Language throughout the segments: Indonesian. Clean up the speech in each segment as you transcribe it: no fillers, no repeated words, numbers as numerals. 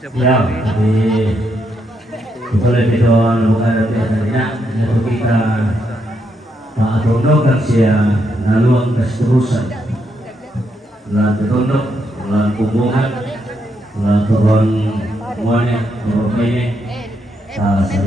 siap Ya, jadi boleh bidon bukan biasanya untuk kita Pak Tondok kan sia naluang keseterusan lan tondok lan kumbungan lan turun muane turun ini saya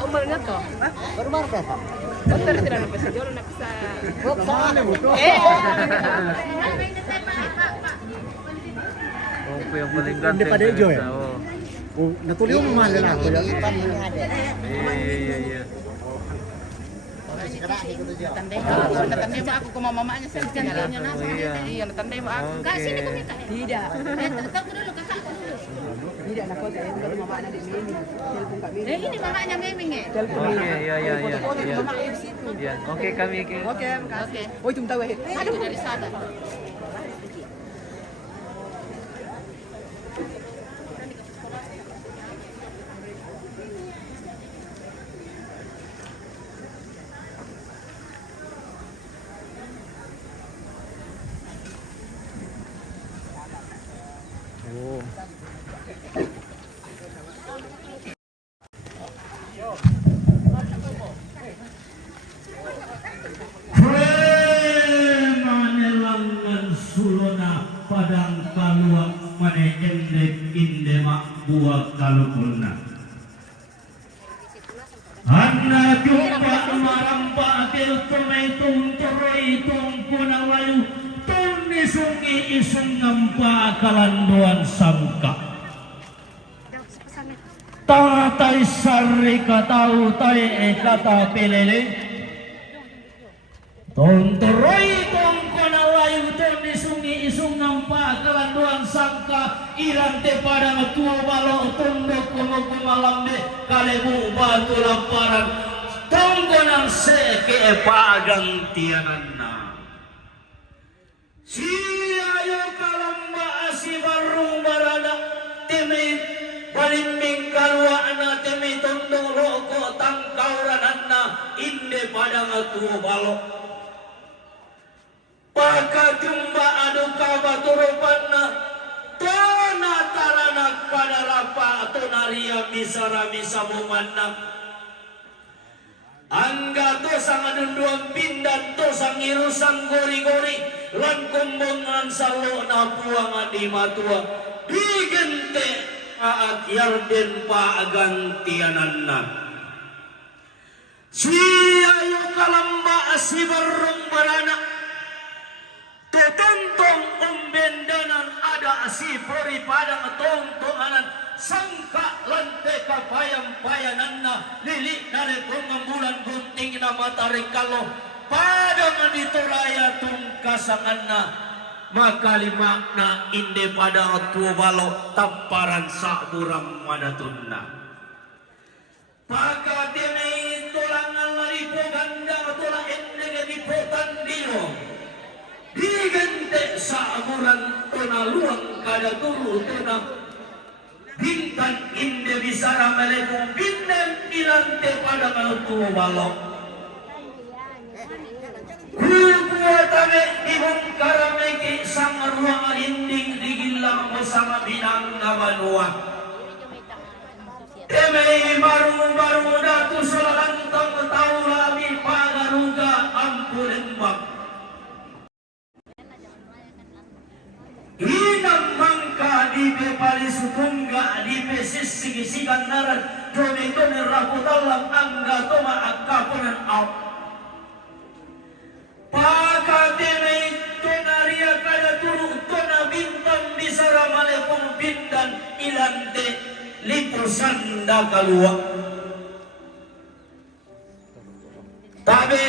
Umurnya tuh, baru markas. betul tidak bisa jual nak bisa. Oke, yang paling ganteng. Hindi pa din, Joy. Oh. Oh, natuloy yung mahal na ako. Iya. Natandai mo ako kung mamamanya sa jalan niya na. Iya. Iya, natandai mo ako. Kasi hindi ko minta. Tidak. Tatap ko dulu kakak. Tidak nak kau saya bukan mama anak di sini. Telepon kami. Ini mamanya Meming eh. Oke, iya. Iya. Oke, kami Oke, Oke. oh itu tahu Aduh dari sana. Oh. Manelangan sulona padang kaluak mane endek indemak buah kalukuna. Anda jumpa marampa atil tunai tungturoi tungkuna wayu tuni sungi isung ngampa kalanduan sangka. Tatai sari katau tai kata pelele. Tontoroi tongkona wayu toni sungi isung nampa kalanduan sangka irante padang tua balo tondok kono kumalambe kalebu batu lamparan tongkonang seke pagang tiananna siayo kalamba asibarung barana temi balimbing kaluana temi tondong roko tangkaurananna inde padang tua balo Paka jumba adu kaba turupanna tona taranak pada rapa tonaria misara misamu manam angga to sang adunduang pindan to sang irusang gori-gori lan kumbungan salona puang adi matua digente aat yarden pa agantiananna siayo kalamba asibarung barana Tetentong umbendanan ada asipori padang tongtonganan sangka lantai kapayang-payananna lilik dari pengembulan gunting na matahari kalau padang ditoraya tungkasanganna maka limakna inde pada tua balo tamparan saburam madatunna paka teme tulangan lari poganda tula endege di potandino digente saamuran tona luang kada turu tona bintang inde bisara melekung bintang ilante pada maluku balok kuatame dibungkara meki sang ruang inding digilang bersama binang nabanua temei baru datu solantang tahu lami pagaruga ampulembak Inang mangka di palis tungga di pesis sigisigan naran Domitoner rakutalang angga toma akapunan au Pakateme tonaria kada turu tona bintang bisara malepong bindan ilante lipusan da kalua Tabe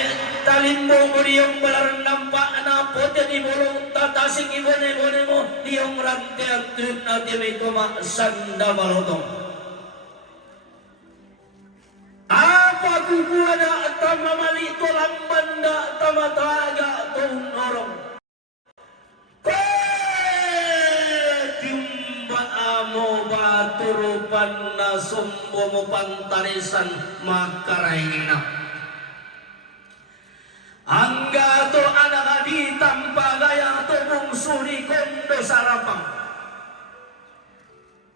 talimbong uriyong balar nampak na pote di bolong katasing ibone-ibone mo, iyong rante at trip natin may kumasanda balotong. Apa kukuha na at tamamalito lamban na tamataga itong norong. Mo ba turupan na sumbo mo pantarisan makarain na. Hangga to anak di tampagaya to bungsuri kondo sarapang.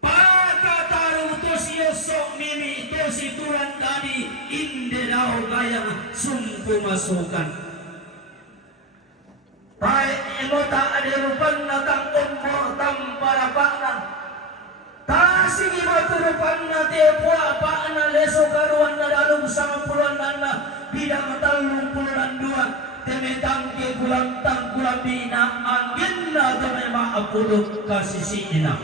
Pagkataruh to siya sok mimi to si turan tadi inde daw gayang sumpu masukan. Pai emota adirupan na tangkong mo tamparapak na. Tasing maturupan na tepua pa na leso karuan na dalong sama puluhan na bidang talong puluhan dua temetang ke kulang tang kulang bina angin na temema apuluk kasisi ina.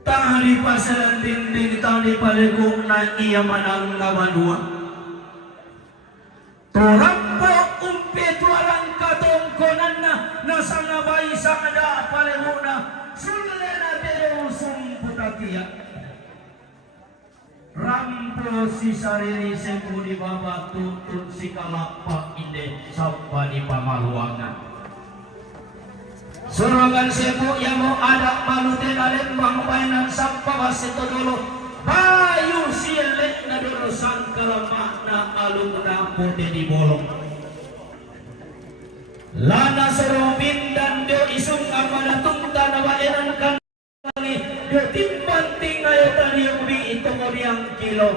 Tahari pasaran dinding tali palegong na iya manang ngawanua. Torampo umpe tualang katongkonan na nasa ngabay sa ada palegona. Sulena pero sumputakia rampo si sarili sepudi baba tutun si kalapa inde sapa di pamaluangan surangan sepu yang mau ada malu tenalen bang painan sapa wasito dulu bayu sielek na dorusan kalama na alung na pute di bolong lana serobin dan do isung amana tungta na waeran kan ni do timban tingayo tali ubi ito ngoriang kilo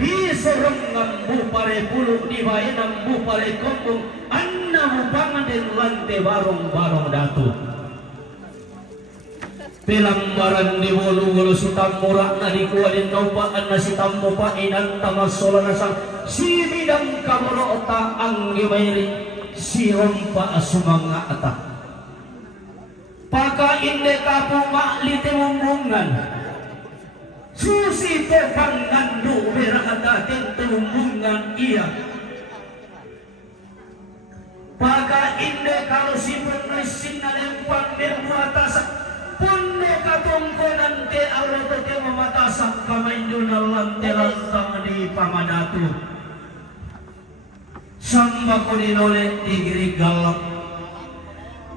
bisorong ngambu pare puluh di waenam bu pare kompong anna mupangan den lante barong-barong datu pelambaran di wolu-wolu sutam murak na di kualin naupaan na si tammo painan tamasola nasang si bidang kamoro ota ang gimayri si rompa sumanga ata paka inde kapu maklite mumbungan susi tepangan do berakata tentumbungan iya paka inde kalau si penulisin na lempang bermuatasa punne katongkonan te alroto te mamatasak kamaindunalan te lantang di pamadatu samba ko dinole digiri galak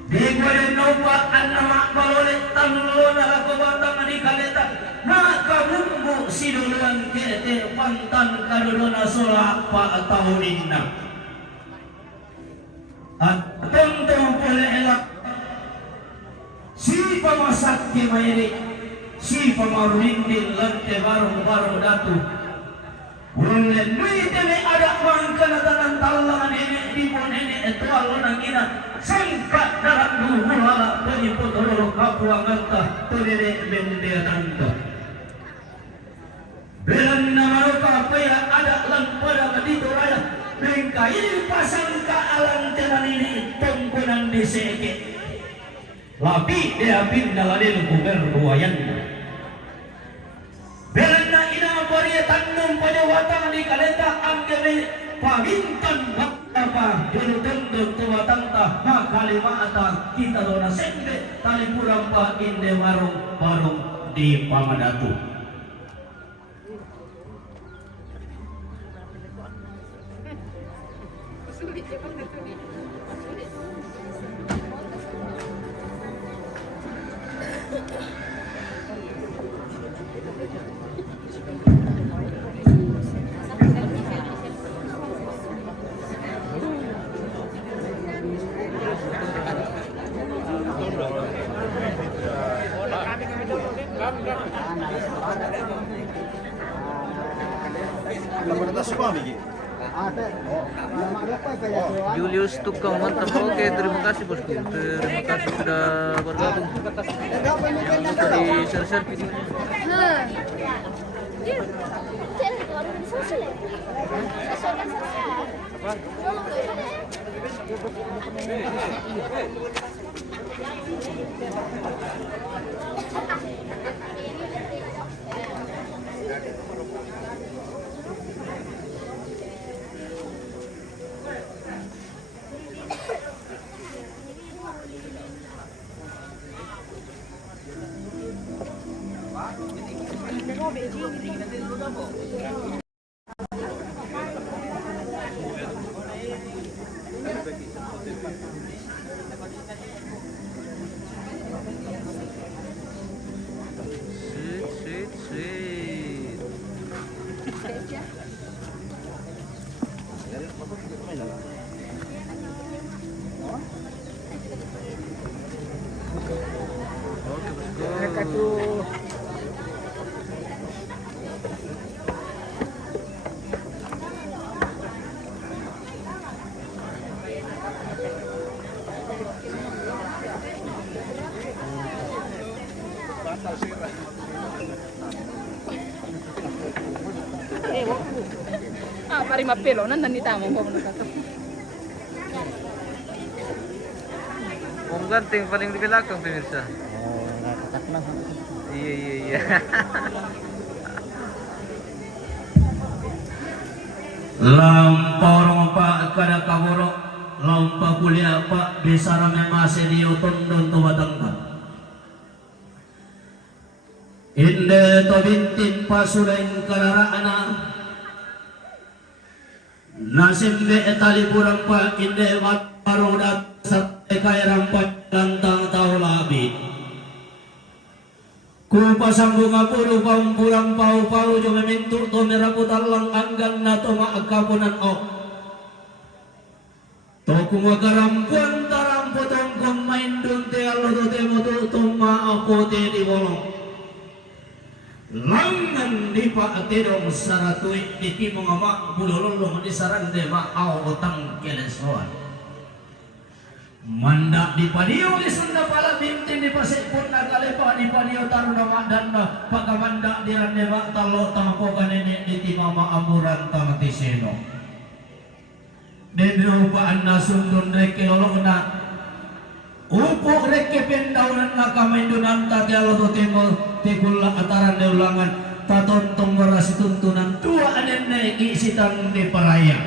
di gwaren nopa anama balole tanulo na lako batang di kaleta nakamumbu siduluan kete pantan kadulona sola pa tahunin na at tentu pole elak si pamasakti mayri si pamarundin lante barong-barong datu ulen nui teme ada mangkanatanan talangan ini dipon ini etual nang ina sangka dalam duhulala penipotoro kapuanganta tolere bendeananta belan namaruka paya ada lampada kadito raya bengkai pasang ka alam tenan ini tongkonan diseke labi dia bindaladil kuber ruayan belanda ina baria tandung pada watang di kalenda anggeme pamintan apa jono tendung tu watang ta makalima ata kita dona sende tali purang pa inde warung di pamadatu Julius Tukang, mantap. Oke, terima kasih bosku. Terima kasih sudah bergabung. Di share-share videonya. Sweet, sweet. Oke, bosku. Pari mapelo nandan di tamo mo na ka. Om Ganting paling di belakang pemirsa. Oh, nakatak na. Iya. Lampau pak kada kaboro lampau kuliah pak bisa rame masih di utundun tu batangka. Inde to bintin pasulain kararaana nasimbe etali kurang pak inde barodat sate kaya rampat lantang tau labi. Ku pasambung apuro pampulang pau jo memintu to meraputalang anggang na to maakapunan o. To kumagarampuan taramputong kung maindun te alo to te mo to maapote di bolong. Langan di pa atidong saratui di timong ama bulolong di sarande maaw otang kelesoan. Manda di padio di sunda pala bintin di pasipun nagalepa di padio taru nama dan pagamanda di raneba talo tampo kanene di timama amuran tamatiseno. Debro paan na sundun reke lolok na upo reke pendaunan na kamendunan tati alo to timo tikula ataran de ulangan tatontong merasi tuntunan tua anene isitan di paraya.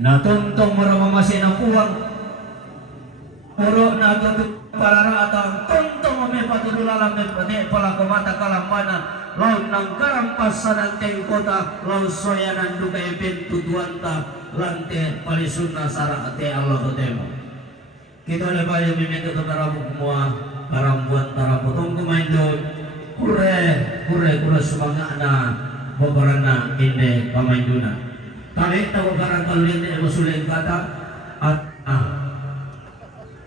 Na tontong meramamasin ang puwang puro na tutup para atang tontong mame patudulalam de pati pala komata kalamanan laut nang karampasan ang tengkota laut soyanan dukay pintuduanta lante palisuna sara ate Allah temo. Kita le bayo mimento to tarabuk mua karambuan taraputong kumaindo kure sumanga na bokorana inde pamainduna. Tarik tawo karang kalin e musuleng kata at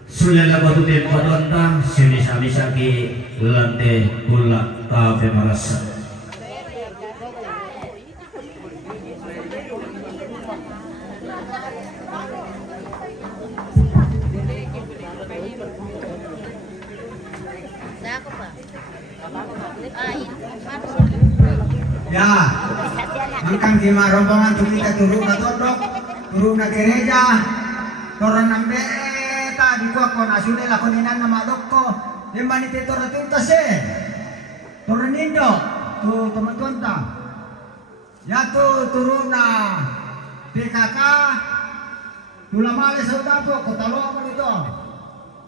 sulela batu tempo tonta semisa-misa ki lante pula kafe marasa. Ya, angkang gima rombongan kita turun na tondok, turun na gereja, turun ng beta, di ko ako nasunay ako ninan na madokko, lima ni tito na tuntas turun ninyo, tu teman-teman ta, ya tu turun na PKK, tulamali sa udapo, kutalo mo nito,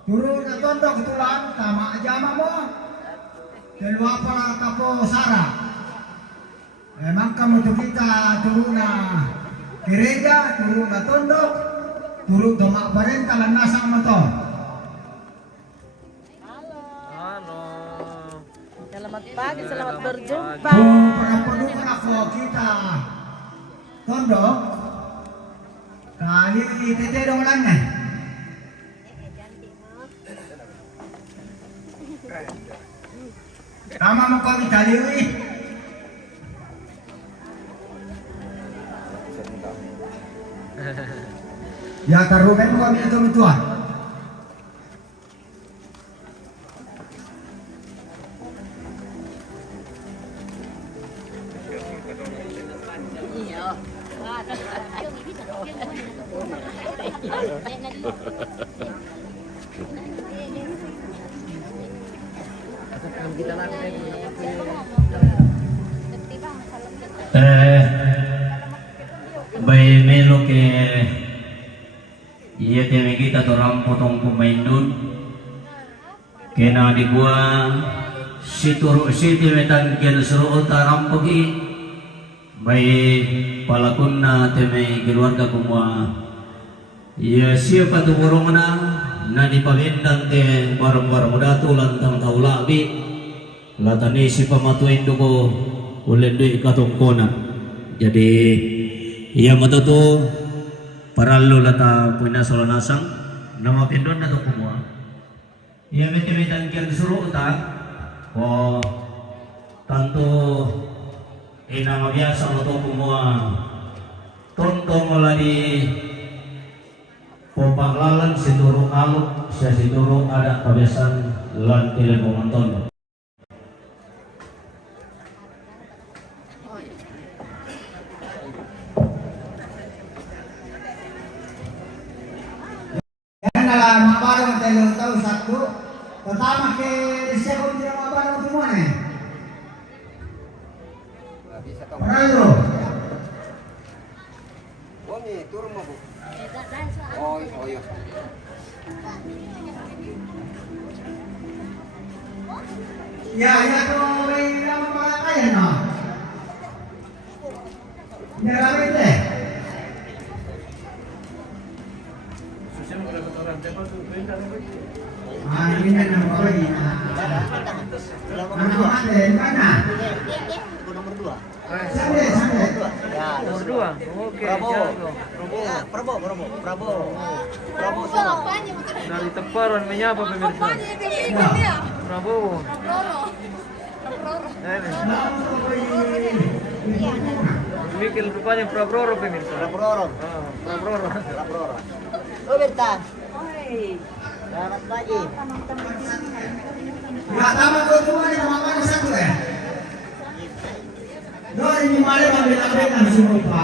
turun na tondok, tulan, tama ajama mo, dalawa pala kapo Sara. Emang kamu tuh kita turun na gereja, turun na tondok, turun domak bareng kalan nasang mo to. Halo. Selamat pagi, selamat berjumpa. Kung panapunukan ako kita tondok, kali tetedong lang eh. Tama mo kami kaliwi. Ya taruhan mo kami ito mituan. Bay melo ke iya teme kita torang potong pemain dun kena di gua Situru siti metan kian suruh utaram pagi may palakunna temay keluarga kumwa ya siapa tu burung na dipabindang te barang-barang udatu lantang taulabi latani si pamatuin duko ulendi katungkona jadi ia matutu paralo lata punya solanasang nama pindon na to kumwa ia metan kian suruh utak oh, tanto ina biasa mo to kumua tontong lagi popaklalan situro aluk sa situro ada kebiasaan lan tile penonton. Yan na mga parang tayo satu. Pertama ke siya ko hindi mga parang tumuan eh. Paralo. Turun mo bu. Ya, to may naman mga kaya no. Marami deh. Ini kan nomor ini. Nomor ada mana? Nomor 2. Sampai. Ya, Nomor 2. Oke, Prabowo. dari Teparan menyapa pemirsa. Prabowo. Mikil rupanya Prabowo pemirsa. Prabowo. Prabowo. Oh, bentar. Selamat pagi. Ya, tama ko tuwa ni mga mana satu eh. Doon ni mali mabila-bila ang sinupa.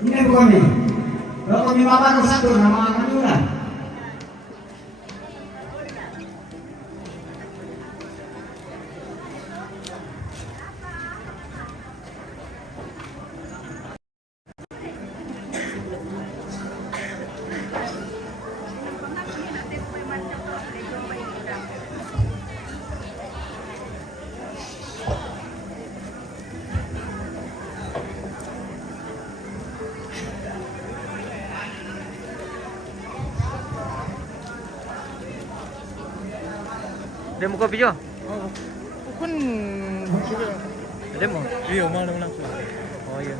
Ini po kami. Doon kami mabano satu na mga kanula. Demo kopi jo? Kun Demo? iya malam langsung. Oh iya.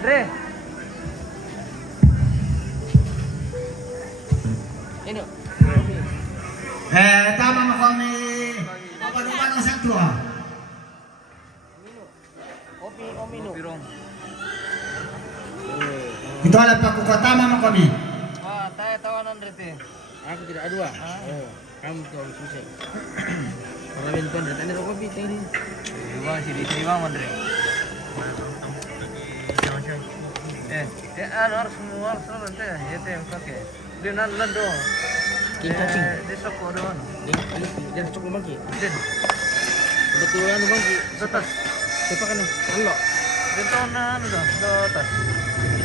Dre. Ini. Tama mo kami. Mabano satu ah. Kopi rong. Ito alam pa ko tama mo kami. Tayo tawanan Dre. Aku tidak ada dua. Oh, kamu tahu susah. Orang benton dan ini rokok bit ini. Dua sih diterima Andre. Harus semua nanti ya tem pakai. Dia nan dong. Kita cing. Dia sokok doang. Dia cukup bangki. Dia Kebetulan bangki. tetas. Siapa kan? Allah. Dia tahunan udah tetas.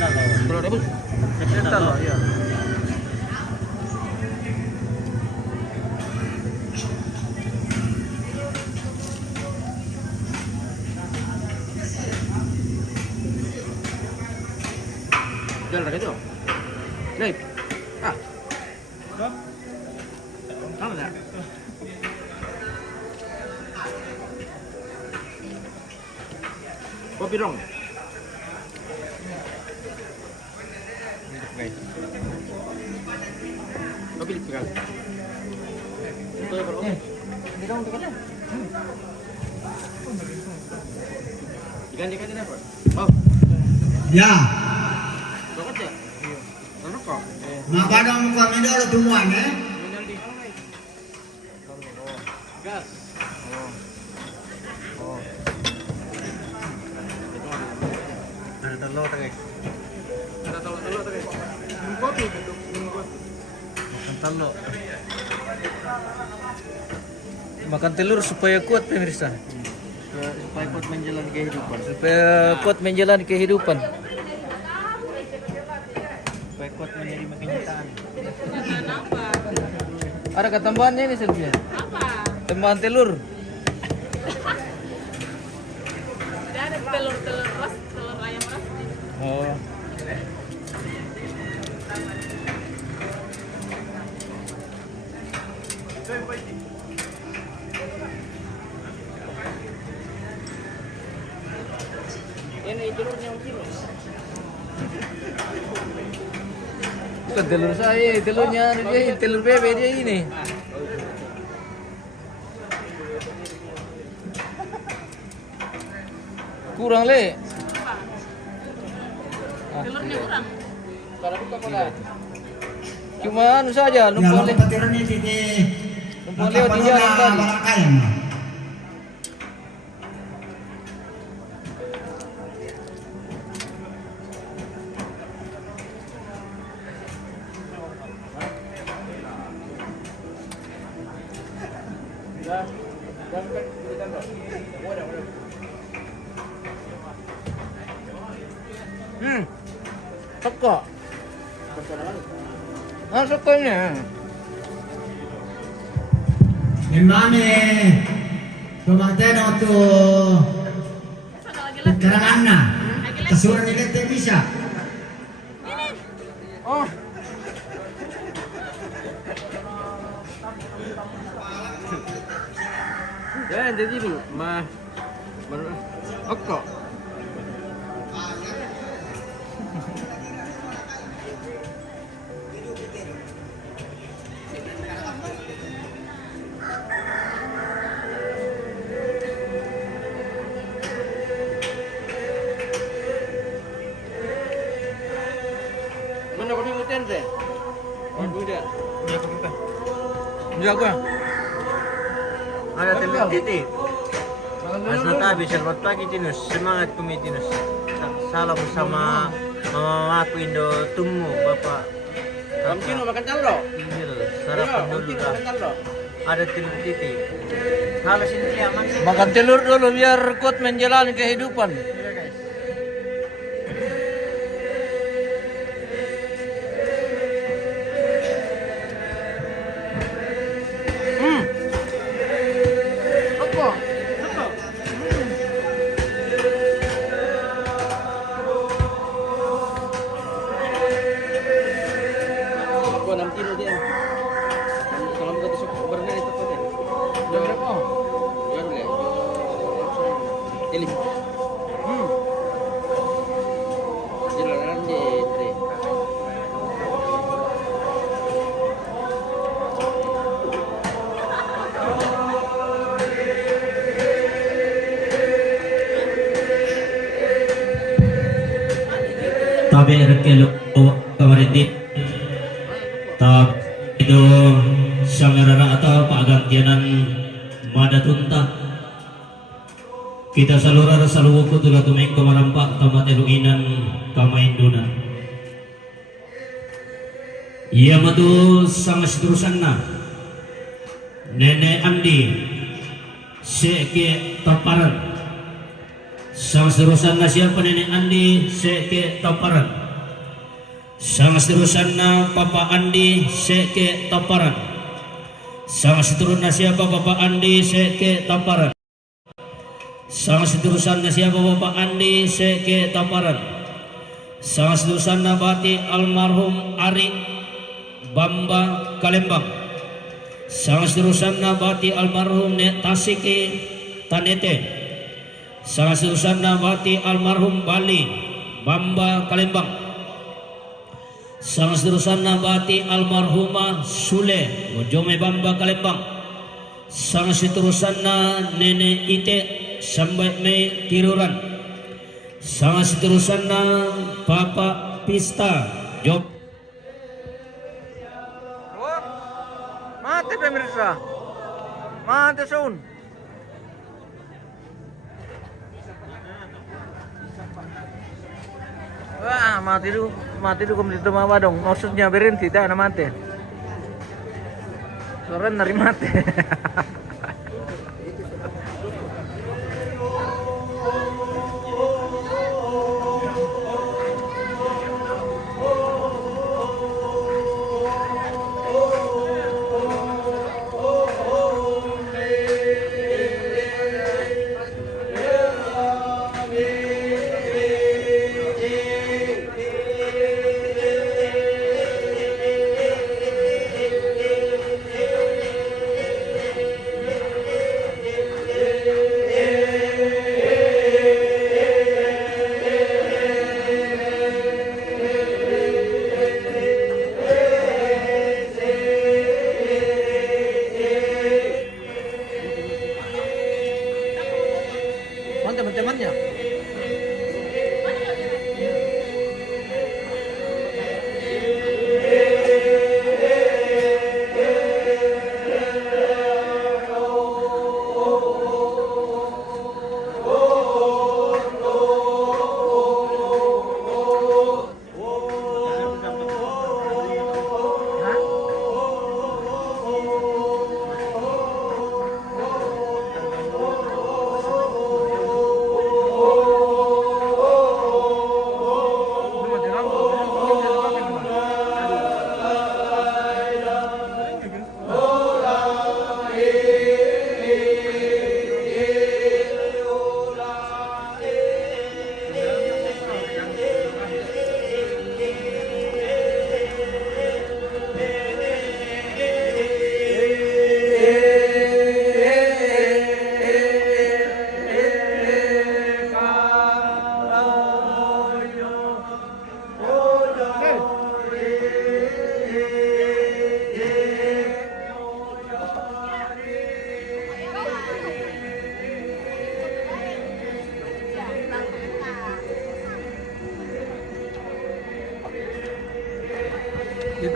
Kalau rebus. Kita loh ya. Jalan lagi tu. Lep. Ah. Kamu tak? Kopi dong. Kopi dipikal. Di dong dekat. Ikan apa? Oh, Ya. rokok ya? Rokok. Mabano mo kami dolo tumuan eh. Gas. Ada telur guys. Ada telur tadi. Minum kopi. Makan telur. Makan telur supaya kuat pemirsa. Supaya kuat menjalani kehidupan. Supaya kuat menjalani kehidupan. Ada ketambahannya ini Sylvia. Apa? Tambahan telur. Ada telur ras, telur ayam ras. Oh. Ini telurnya yang kilo. Bukan telur saya, telurnya dia, telur bebek dia ini. Kurang le. Telurnya kurang. Kalau buka pula. Cuma anu saja, Ya, numpang le. patiran ni titi. Numpang lewat di jalan tadi. Barangkayan. Soko. Ah, sokonya. Gimana? Tumateno tu keterangan na. Kasuran nila te bisa. Oh. Ya, jadi dulu Oko. Mana kami muten teh? Oh, tidak. Jago ya? Ada telur titik. Asal tabi selamat pagi Tinus, semangat kami Tinus. Salam bersama mama aku Indo Tumu Bapak. Kamu kino makan calo? Injil, sarapan dulu lah. Ada telur titik. Kalau sini aman. Makan telur dulu biar kuat menjalani kehidupan. Aku 6 kilo dia. Kalau mau tusuk berenang itu apa deh? Berapa? Jangan deh. Ini. Jalan deh. Tabe rekelo kamaridi tab itu sangarara atau pagantianan madatunta kita salurara saluwuku tula tumeng kamarampak tamat eluinan kamaindunan iya matu sama seterusanna Nenek Andi seke taparan sang seterusanna siapa Nenek Andi seke taparan sang seterusanna Papa Andi seke taparan sang seterusnya siapa Bapak Andi seke taparan sang seterusannya siapa Bapak Andi seke taparan sang seterusannya Bati almarhum Ari Bamba Kalembang sang seterusannya Bati almarhum Tasiki Tanete sang seterusannya Bati almarhum Bali Bamba Kalembang sang seterusannya Bati almarhumah Sule Jome Bamba Kalembang sang seterusannya Nenek Ite sampai me tiruran sang seterusannya Papa Pista Job Mati pemirsa. Mati soon. Wah, mati du komplit mama dong. Maksudnya berhenti dah na mati. Soren dari mati.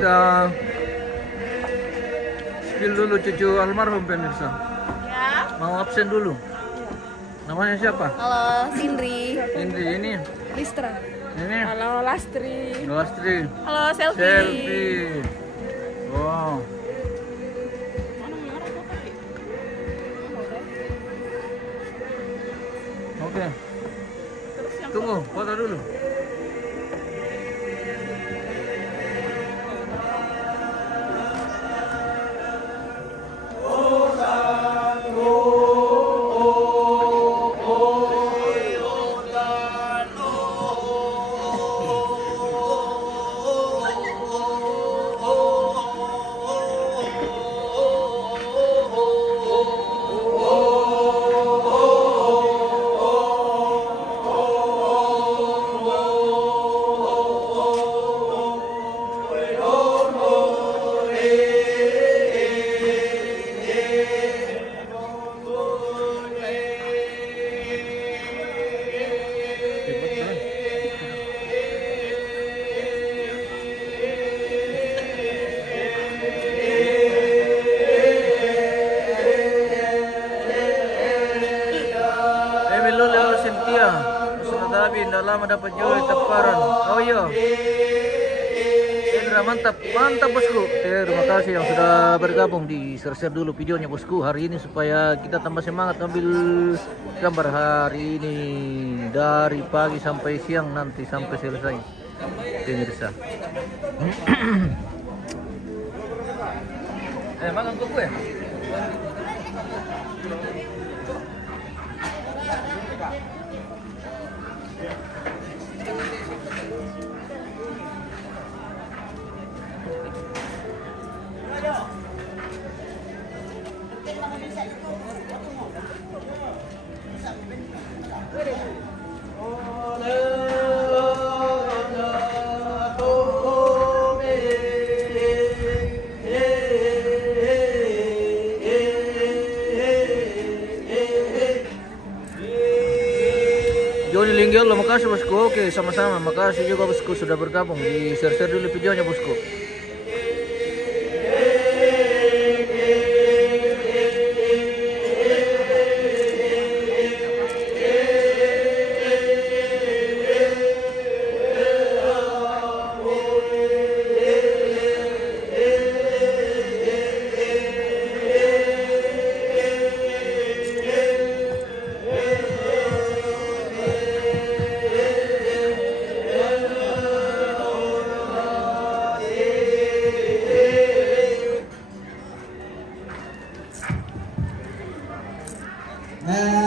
kita spill dulu cucu almarhum pemirsa. Ya. Mau absen dulu. Namanya siapa? Halo, Sindri. Ini. Listra. Ini. Halo, Lastri. Lastri. Halo, Selfie. Selfie. Wow. Oke. Tunggu, foto dulu. Indah lama dapat joy teparan. Oh iya. Indra mantap bosku. Terima kasih yang sudah bergabung di share dulu videonya bosku hari ini supaya kita tambah semangat ambil gambar hari ini dari pagi sampai siang nanti sampai selesai. Pemirsa. Makan kuku ya? Joni Linggel, makasih bosku. Oke, sama-sama. Makasih juga bosku sudah bergabung di share dulu videonya bosku.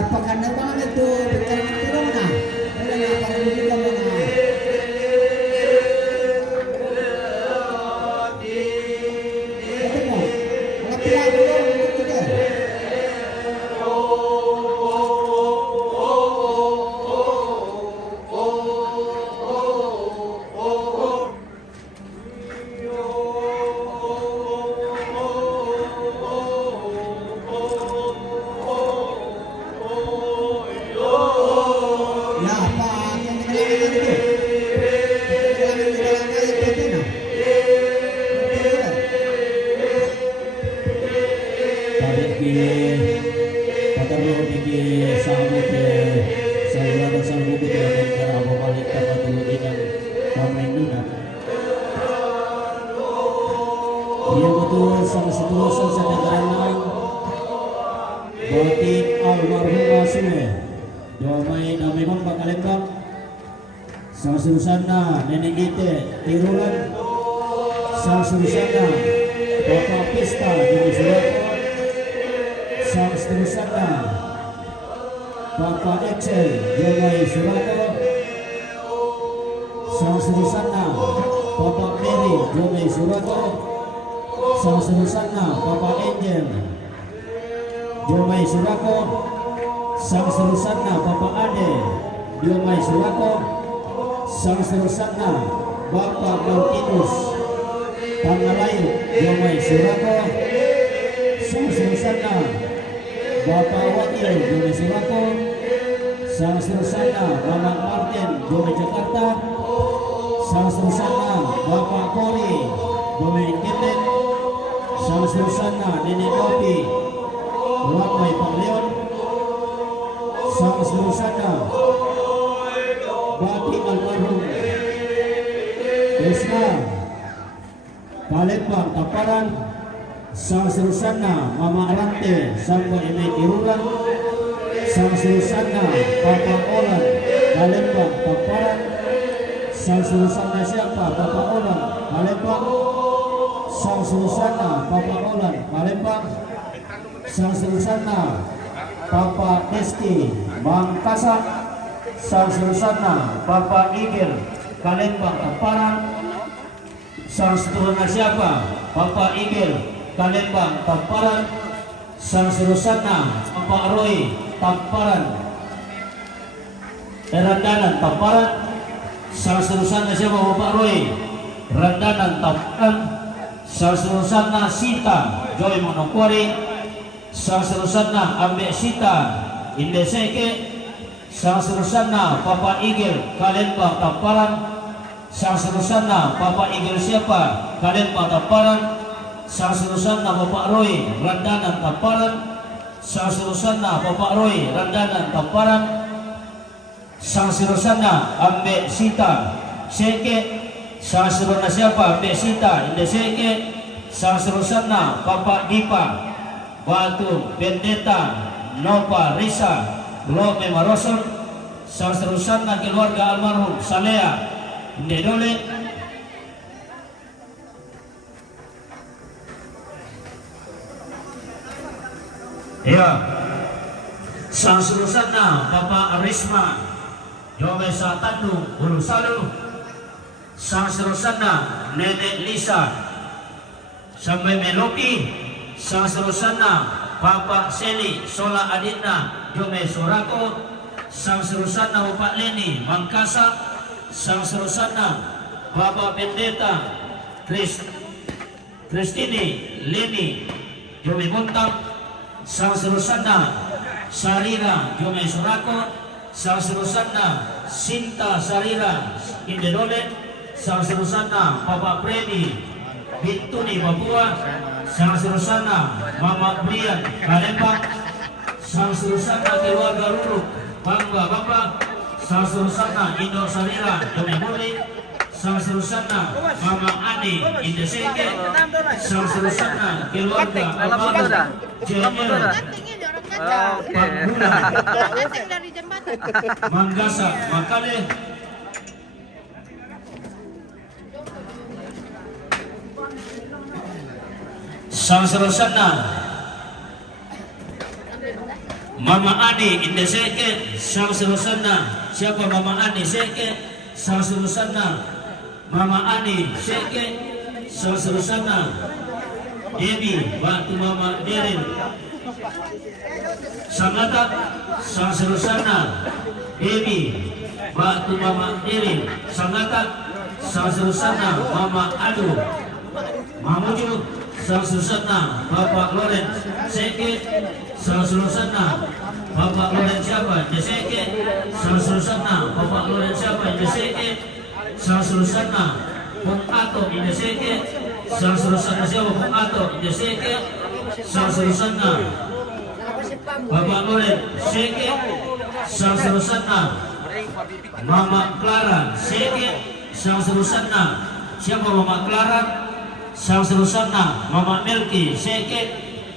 Paganda banget itu turun na. Wala na para dito mo na. Ito mo. Mga pilago dito dito. Sang sedulur sa nagaranang Batik almarhum Asune Domay na memang pakalembang Sang Susana Neneng Gite Tirulan Sang Susana Papa Pista Dini Surato Sang Susana Papa Excel Domay Surato Sang Susana Papa Mary Domay Surato Sang Susana Papa Angel Diomay Surako Sang Susana Papa Ade Diomay Surako Sang Susana Bapak Martinus Pangalayo Diomay Surako Sang Susana Bapak Wakil Diomay Surako Sang Susana Mama Martin Diomay Jakarta Sang Susana Bapak Kori Dominic Kitit, sang Susana Nenek Kopi, Ramai Pangleon, sang Susana Bati Almarhum Desna Palembang Taparan, sang Susana Mama Arante sampai Eme Iruran, sang Susana Papa Olan Palembang Taparan, sang Susana siapa Papa Olan Palembang, sang Susana Papa Olan Palembang, sang Susana Papa Deski Mangkasa, sang Susana Papa Igel Palembang Taparan, sang Susana siapa Papa Igel Palembang Tamparan, sang Susana Papa Roy Tamparan Randanan Tamparan, sang Susana siapa Bapak Roy Randanan Tamparan, sang Susana Sita Joy Monokwari, sang Susana Ambek Sita Indeseke, sang Susana Papa Igel Palembang Tamparan, sang Susana Papa Igel siapa Palembang Tamparan, sang Susana Bapak Roy Randanan Tamparan, sang Susana Bapak Roy Randanan Tamparan, sang Susana Ambek Sita Seke, sang Susana siapa Ambek Sita Indeseke, sang Susana Papa Dipa Batu Bendeta Nova Risa Lome Maroson, sang Susana keluarga almarhum Salea Indedole, ya, sang Susana Papa Arisma Jomesa Tandu Ulu Salu, sang Susana Nenek Lisa sampai Meloki, sang Susana Papa Seli Sola Adinda Jome Sorako, sang Susana Bapak Leni Mangkasa, sang Susana Bapak Pendeta Kristini Leni Jome Montang, sang Susana Sarira Jome Sorako, sang Susana Sinta Sarira Indedole, sang Susana Papa Freddy Bintuni Papua, sang Susana Mama Brian Palembang, sang Susana keluarga Ruruk Bangga Bapak, sang Susana Indo Sarira Jome Muli, sang Susana Mama Ani Indeseke, sang Susana keluarga Almarhum JL Panggula dari jembatan. Manggasa Makale, sang Susana Mama Ani Indeseke, sang Susana siapa Mama Ani Seke, sang Susana Mama Ani Seke, sang Susana Devi Batu Mama Derin Sangata, sang Susana Devi Batu Mama Derin Sangata, sang Susana Mama Adu Mamuju, sang Susana Bapak Loren Seke, sang Susana Bapak Loren siapa Seke, sang Susana Bapak Loren siapa Seke, sang Susana Bung Ato Seke, sang Susana siapa Bung Ato Seke, sang Susana Bapak Loren Seke, sang Susana Mama Clara Seke, sang Susana siapa Mama Clara, sang Susana Mama Melki Seke,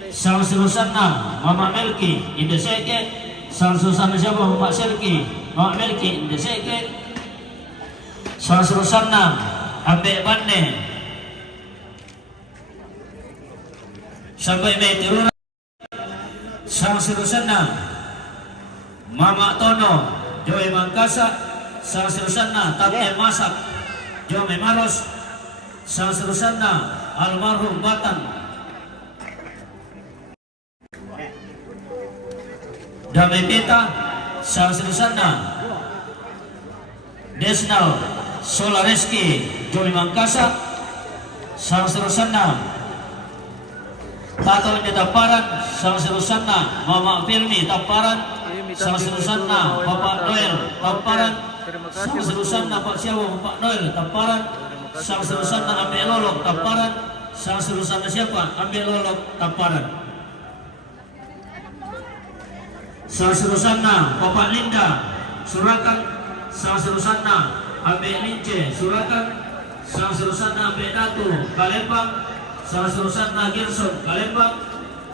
sang Susana Mama Melki Indeseke, sang Susana siapa Mama Selki Mama Melki Indeseke, sang Susana Ambek Bande sampai Metirura, sang Susana Mama Tono Joy Mangkasa, sang Susana Tate Masak Jome Maros, sang Susana Almarhum Batan Damai Peta, sang Susana Desnal Solareski Joy Mangkasa, sang Susana Tato Inde Tamparan, sang Susana Mama Firmi Tamparan, sang Susana Bapak Noel Tamparan, sang Susana Pak Siawo Bapak Noel Tamparan, Sang selusan na ambil lolok tamparan. Sang selusan na siapa? Ambil lolok tamparan. Sang selusan na Bapak Linda suratan. Sang selusan na ambil Lince suratan. Sang selusan na ambil Datu Kalembang. Sang selusan na Gerson Kalembang.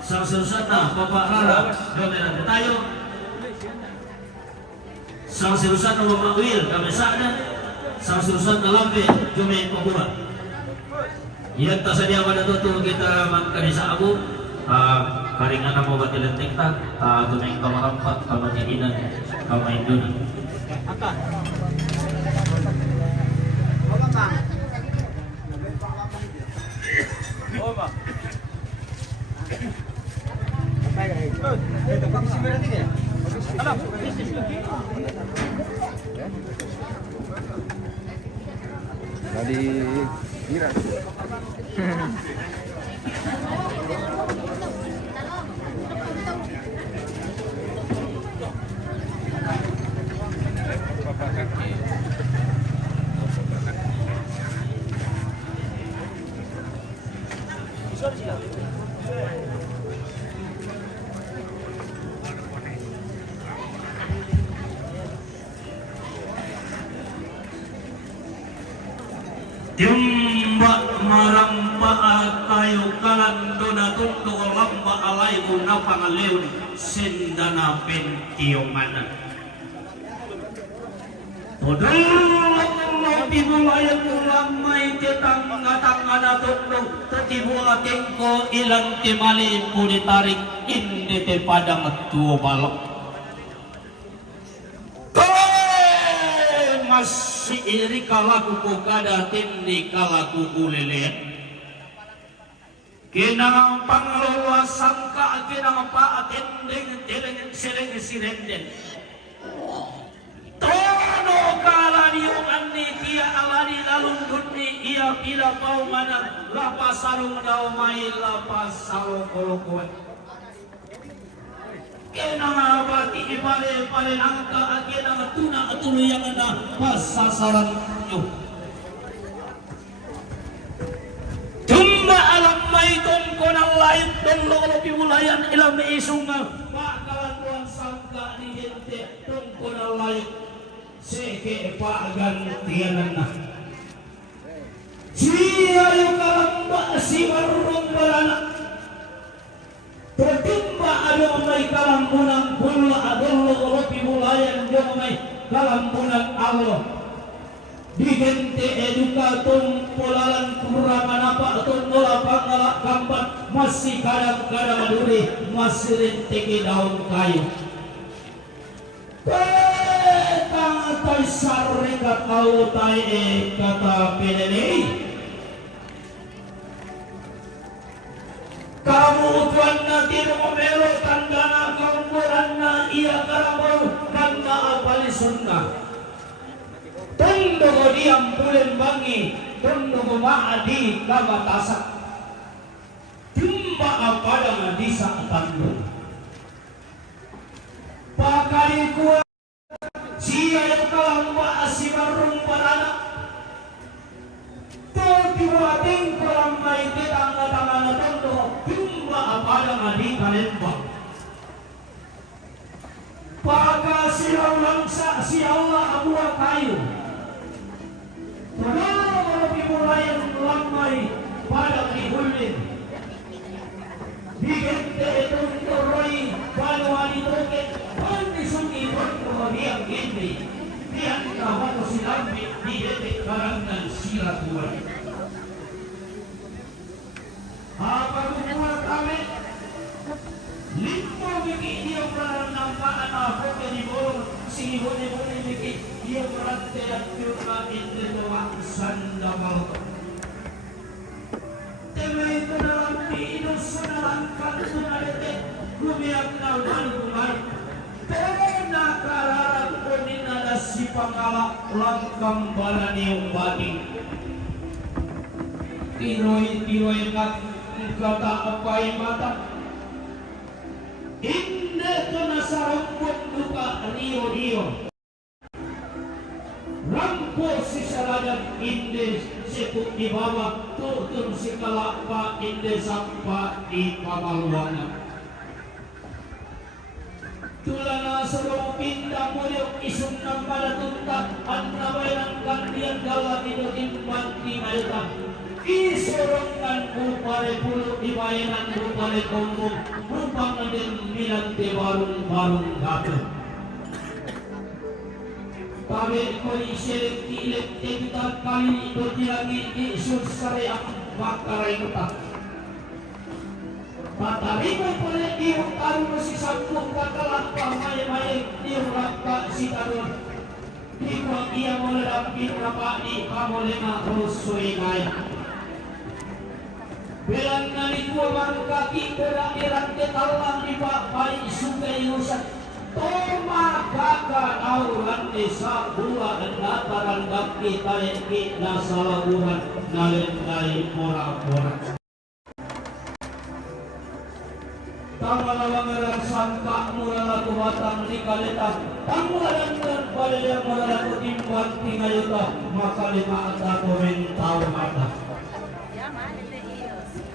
Sang selusan na Bapak Rara Domeran Tayo. Sang selusan na Bapak Wil Kami Sa'dan. Sang selusan na Lambe Jumain Pagura. Yan ta sadia pada tutu kita mangkani sa abu. Karingan na mo batilan tiktak. Tumeng kamarampat kamatiinan kamay dun. Tadi kira. Timbak marampa tayo kalando na tundo lamba alay una pangaleon sendana pentioman. Podol dimulayan ulamay tetang-tanga na tundo tetibu atengko ilang timali pulitarik indi te padang tuo balok. Si iri kalaku kada tindi kalaku ulele kinang pangalawa sangka kinang paatending teleng sereng sirenden tono kala niung anni kia alani lalung dunni ia pila pau mana lapa sarung dau mai lapa sarung kolokuan kenang abati ipale angka kenang tuna atulu yang ada pas sasaran yo cuma alam mai tongkon ang lain don lo piwulayan ilang maisunga bakalan tuan sangka ni gente tongkon ang lain seke pagantianan na siya yung kalamba si marunong barana Pertimba ada may kalambunan pula adollo oropi mulayan ada may kalambunan Allah. Digente edukaton polalan kuraman apa ton nola pangala kambat masih kadang-kadang duri masih renteki daun kayu. Petang tay sarre katau tay kata pelele. Kamu tuan na tinumelo tanda na kaumuran na iya karamaw kanda apali sunna. Tondo ko diyang pulen bangi, tondo ko maadi kabatasak. Timba apada nga di sa atando. Pakali ko siya yung kalamba asimarong parana. Tiwating kolam may titang-tangan na tondo timba apada nga di kalembang pagka siyaw lang sa siyaw na abuwa kayo tulong mga pimulayan lang may pada ihulin bigente itong toroy panuhan itoket pandisong ibon kumabiyang hindi diyan kawato silambi di detik karangan siratuan apa buat kami limpo biki dia peran nampaan apa jadi bolong si boleh biki dia peran tidak cuma itu doang sandal tema itu dalam hidup sedalam kantung ada kumiak nawan kumar pena kararan kunin ada si pangala langkam balani umbadi tiroi kata apai mata inde to nasarambut duka rio rampo si saladan inde sepuk di bawah, tutun si kalapa, inde sampa di pamaluana. Tulana sebelum pindah mulyok isung nang pada tuntak, anna bayang kandian gawa tidur banti mayutak. Isorongkan upare puluh di bayanan upare kombong, rupang den minante barung gato. Tabe koi selek ilek kita kali berjilangi isur syariah makarai utak. Patarimo pole diung taru si sangkung kakalah pamay diung raka si tarun. Dikuang ia meledapin kapadi kamolena rusui kaya. Belang nani kuah baru kaki berakhiran ketalang di bapak sungai rusak. Toma kakak auran desa gula dan dataran bakti taiki nasalaburan nalendai pora-pora. Tamalawangaran sangka murala kuwatang di kaleta. Tamulan dan balaya murala kutimban tingayuta. Maka lima ata komentau mata.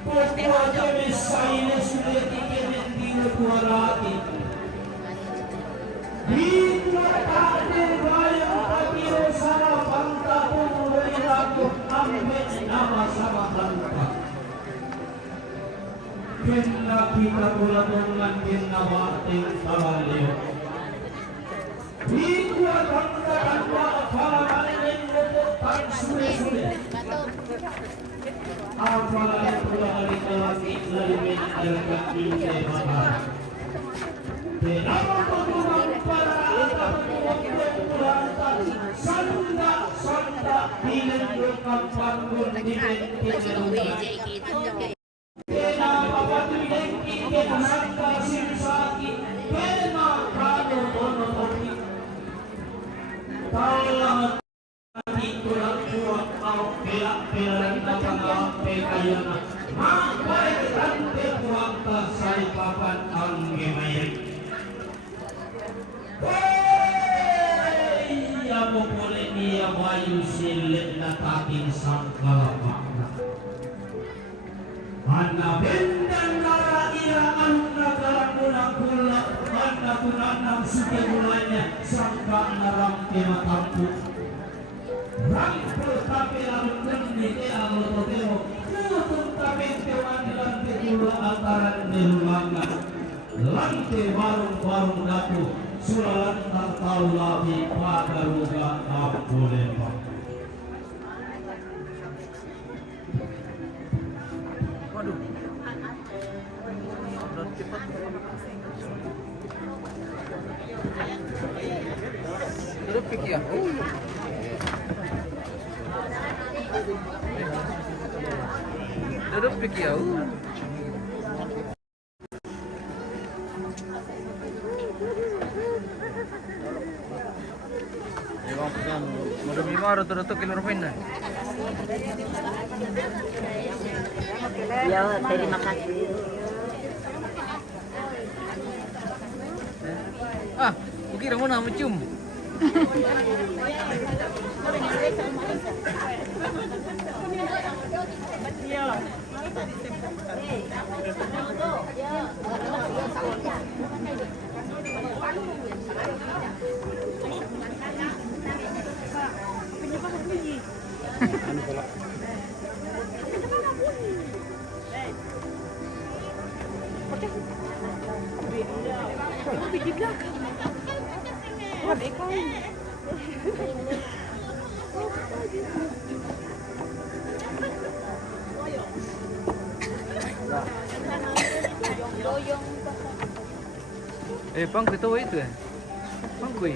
Pokoknya jenis saine sudah dikemen di kuarati. Hingga tadi bayang takiro sana bangka pumulai laku ambil nama sama bangka. Kena kita kulatungan kena bating talaliyo. Hingga bangka tanpa apalaman leputan sulit-sulit. Apalagi pulali kalaki lalimin alangkat ilke mahal. Kenapa pembunuh para atau sanda dilendungkan panggung di kenapa batu dengki kenapa simsaki kenapa dono topi taulah itulah kuat au pelak dan tapang pekayana maka tante puangta sari papan angge mayri. Iya boleh dia bayu silet na taking sangkalapa. Anna bendang nara ira anna galamuna kula anna kunanang suke mulanya sangka naram matampu. Rangkul tapi lalu kendi te alo totemo tutun tapi tewan lantai kula antaran derulangan lantai warung datu. Sulalan tak tahu lagi pada ruga tak boleh pak. Waduh. Udah cepat. Duduk pik ya. Duduk pik ya. Roto-roto kilo rupiah na. Ya, terima kasih. Ah, kukira mo na mencium. Pang itu ya? Pang kui.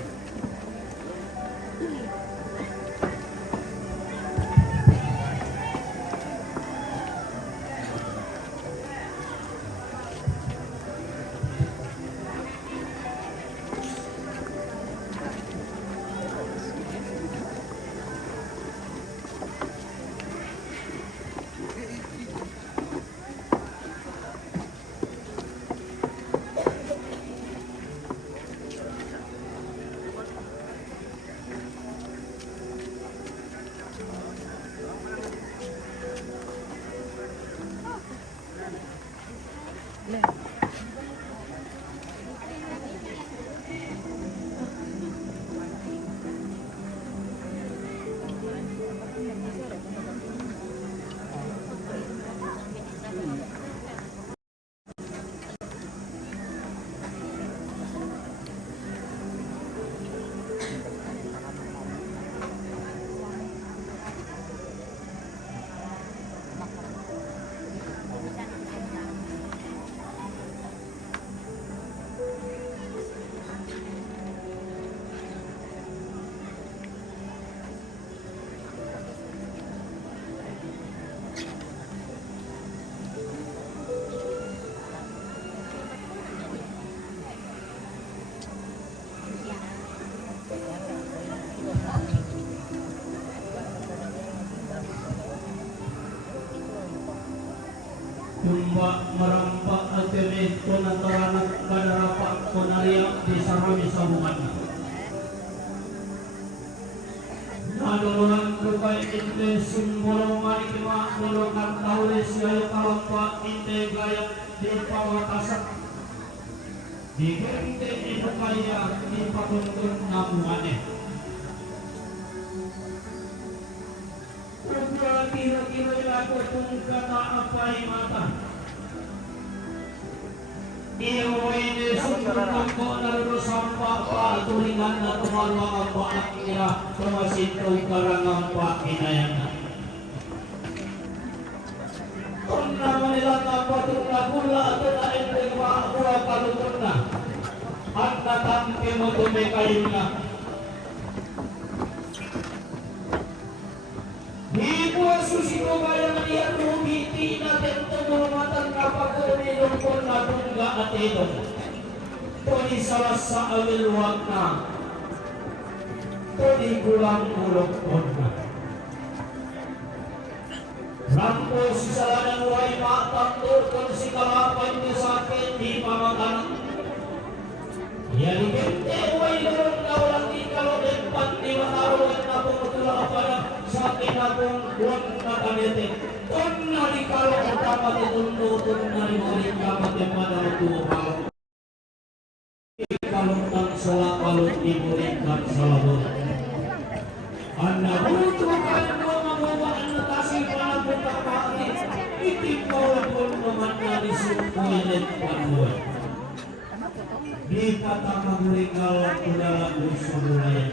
Tumba merampak atene konantaranak kadarapak konaria di sarami sabungan. Nanolongan lukai inte sumbolongan ikima nolongan taule siayo kalapa inte gayak di pawatasak. Di gente itu kaya di patuntun namuane. Kira-kira aku pun kata apa mata. Iyo ini sumberkan ko naruto sampah pa tulingan na tumalwa ang paak nila tumasito karangang pa kinayana. Kung naman nila napatong na gula at naintay maakura kalutong na at natamke mo tumikayo na. Ibu susilo kaya melihat rumiti na tento murumatan kapag kumilong ko na tungga at ito. Tuni salas sa awilwag na. Tuni gulang ulog ko na. Rampo si salanang uray mataktor kung si kalapay ni sakit di pamaganak. Yan ibinte uray lorong na walang ikalogin pati mataruan na pumutula pa na sa kinakong buwan na kanete. Tun na di kalong dapat itundo, tun na di maling dapat yung madarutuwa. Ikalong tang sala kalong imuling kang salabot. Ang nabutukan mo mamawaan na kasi panagong kapatid. Itipaw ko naman na di sumpuilit panuwa. Di patamaguling kalong kudalang gusto mulayan.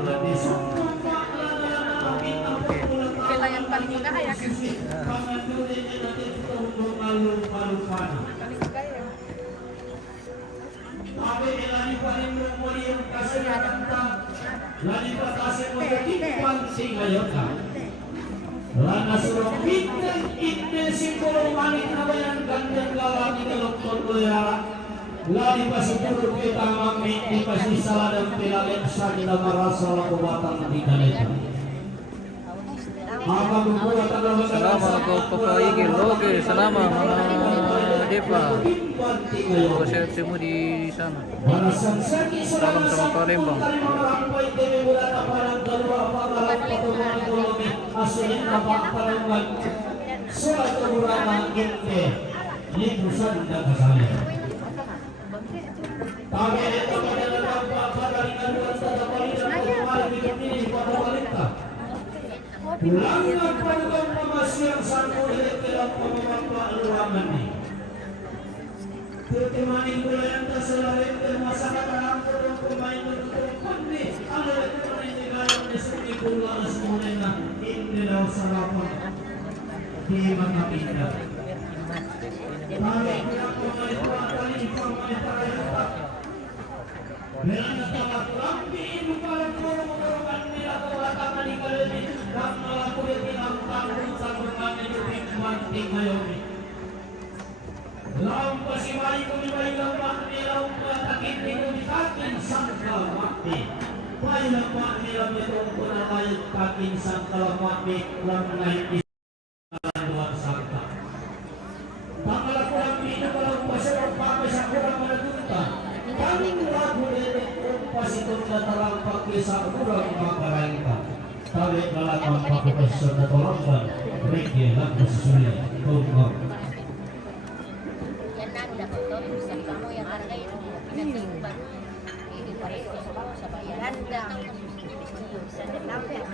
Di sumpuilit Yang paling mudah ya kan? Lana surong bintang itne simbolo manik nabayan gandang galani kelokton loyara. Lani pasipuro kita mami di pasisala dan pilalek sakita marasa lakubatan di kaleta. Selama kau papaigil, oke, selama Depa. Kau saya bertemu di sana. Salam sama Palembang. Ulangkan padakan pemasiang sangko dalam pemampak luangan ini. Tertemani bulayan tasalarin dan masyarakat angkor yang pemain menutup kundi. Ada pemain negara nesuni pula asmonena ini dalam sarapan di mana pindah. Kalau tidak pemain kali pemain terletak. Belanda tamat lampi ibu kalau korong nila kewatakan di kalemi dan melakukan tanggung sanggungan itu manting mayomi. Lampa si bayi kumibay lampak nila umatakit itu dikakin sangkal mati. Bayi lampak nila metong punakayat kakin sangkal mati lamnay isalan luar sangka. Tanggal kurang itu kalau pasirang pakai kurang menentukan. Kami lagu ini pasitong natarampak kisah kurang makarangka. Tarik malamang pakai pasitong natarampak. Rikya lagu susunya. Tunggu. udah kotor bisa kamu yang hargai itu pindah ini pareho sa bayan datang sa detape ang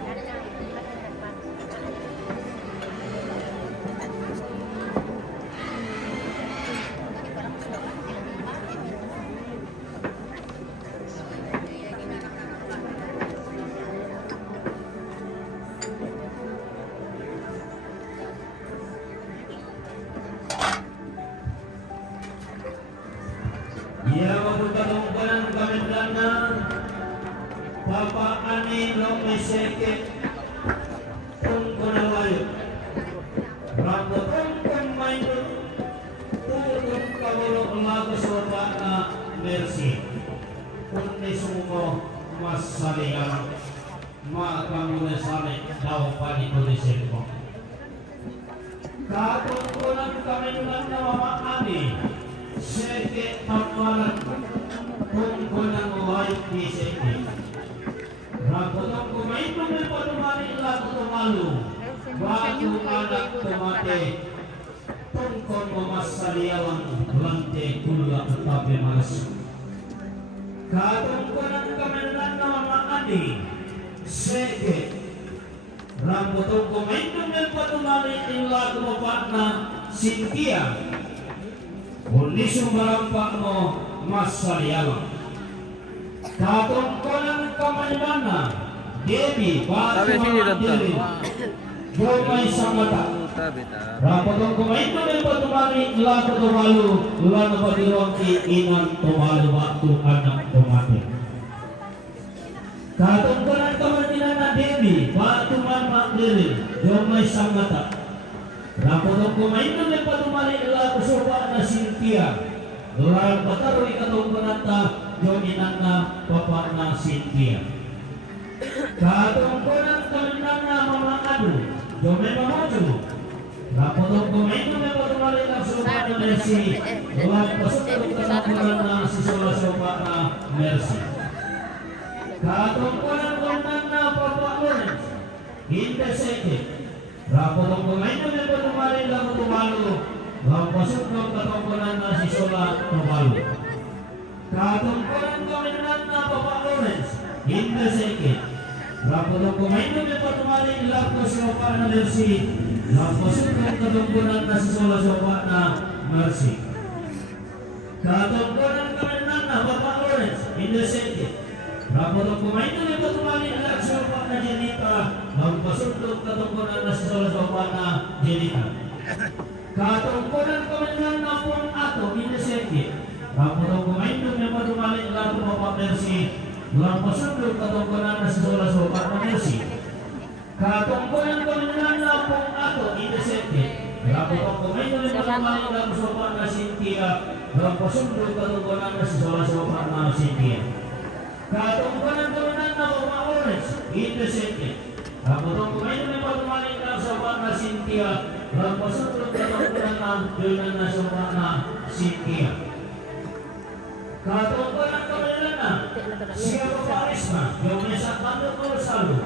Ia membutuhkan kamendana Papa Ani lo meseke Tungkuna layu Rambut tungkun maindu Turun kaburo lagu sorbana mercy Kundi sumo mas saliang Makamune sale daw panitulisiko Katungkunan kamendana Mama Ani Seke tamaran tungkunan layu di seke Rapotong kumain may patumari lagu tumalu Batu anak tumate Tungkon mamasaliawan Lante kula tetapi malas Katungkunan kamenan nama adi Seke Rapotong kumain may patumari lagu mapatna Sintia Unisong barampak mo masaliawan Katungkunan kamanana Devi Sabi sini Batu tentang. Jomay samata Sabi ta. Rapotong kumain may patumari lagu tumalu Lano padirongki inan tumalu waktu anak tumati Katungkunan kamanana Devi Batu makdiri Jomay samata Rapotong kumain may patumari lagu sopa na Cynthia Lalu pataroy katungkunan ta Jominan na papa na Cynthia Katungkunan kaminan na Mama Adu Jomay mamojo Rapotong kumain may patumari lang sopa na Mercy Lalu pasok katungkunan na si sopa na Mercy Katungkunan kaminan na Papa Lawrence Hindi seke Rapotong kumain may patumari lang tumalu Lalu pasok katungkunan na si Sola tumalu Katungkunan kaminan na Papa Lawrence Hindi seke Rapotong kumain may patumari lang po sopa na Mercy Lalu pasok katungkunan na si Sola sopa na Mercy Katungkunan kaminan na Papa Lawrence Hindi seke Rapotong kumain may patumari lang sopa na Jenita Lalu pasok katungkunan na si Sola sopa na Jenita Katungkunan kaminan na Pong Ato Hindi seke Rapotong kumain may patumari lang po Papa Mercy Lalu pasok katungkunan na si Sola sopa na Mercy Katungkunan kaminan na Pong Ato Hindi seke Rapotong kumain may patumari lang sopa na Cynthia Lalu pasok katungkunan na si Sola sopa na Cynthia Katungkunan kaminan na Papa Lawrence Hindi seke Rapotong kumain may patumari lang sopa na Cynthia Lalu pasok katungkunan na Jonan na sopa na Cynthia Katungkunan kaminan na siya Papa Arisma yung may sa kanto ko salo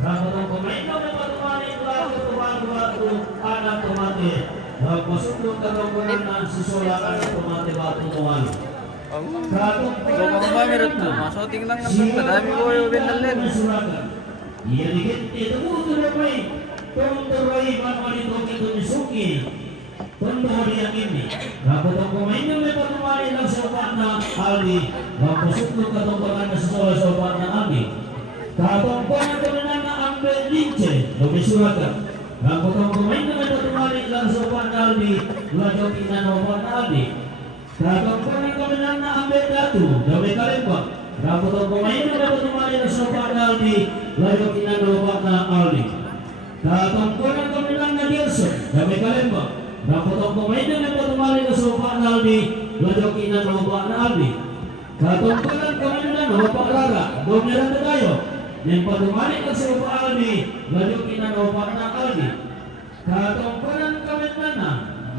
Rapotong kumain may patumari lang tumalu anak tumati Lalu pasok katungkunan na si Sola anak tumati batu tumalu So mga pamirot to, masoting lang naman. Madami ko yung binalin. Iya diganti tumutuloy tumutuloy mamalito kito misuki tumutuloy yang ini Rapotong kumain may patumari lang sopa na Aldi Rapasuklo katungkunan na sa sopa na Aldi Katungkunan kaminan na Ambe Linche lumisuragan Rapotong kumain may patumari lang sopa na Aldi Lajoki na sopa na Aldi Katungkunan kaminan na Ambe Datu Dami Kalimbang Rapotong kumain may patumari lang sopa na Aldi Lajoki na sopa na Aldi Katungkunan kaminan na Gilson Dami Kalimbang Rapotong kumain may patumari lang sopa na Aldi Lajoki na sopa na Aldi Katungkunan kaminan na Papa Lara Domiran na tayo Yang patumari lang sopa Aldi Lajoki na sopa na Aldi Katungkunan kaminan na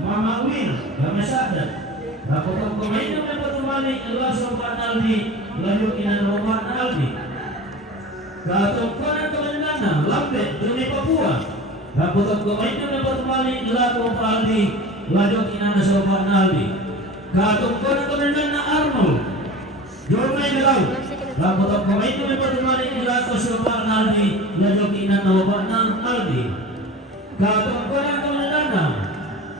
Mama Will Kami sadar Rapotong kumain may patumari lang sopa na Aldi Lajoki na sopa na Aldi Katungkunan kaminan na Lambe Dumi Papua Rapotong kumain may patumari lang sopa Aldi Lajoki na sopa na Aldi Katungkunan komandan na Arnold. Jormay Milaw. Rapotong pemain kami patumali nila ko sa baba na Aldi. Lajokinan na baba ng Aldi. Katungkunan komandan na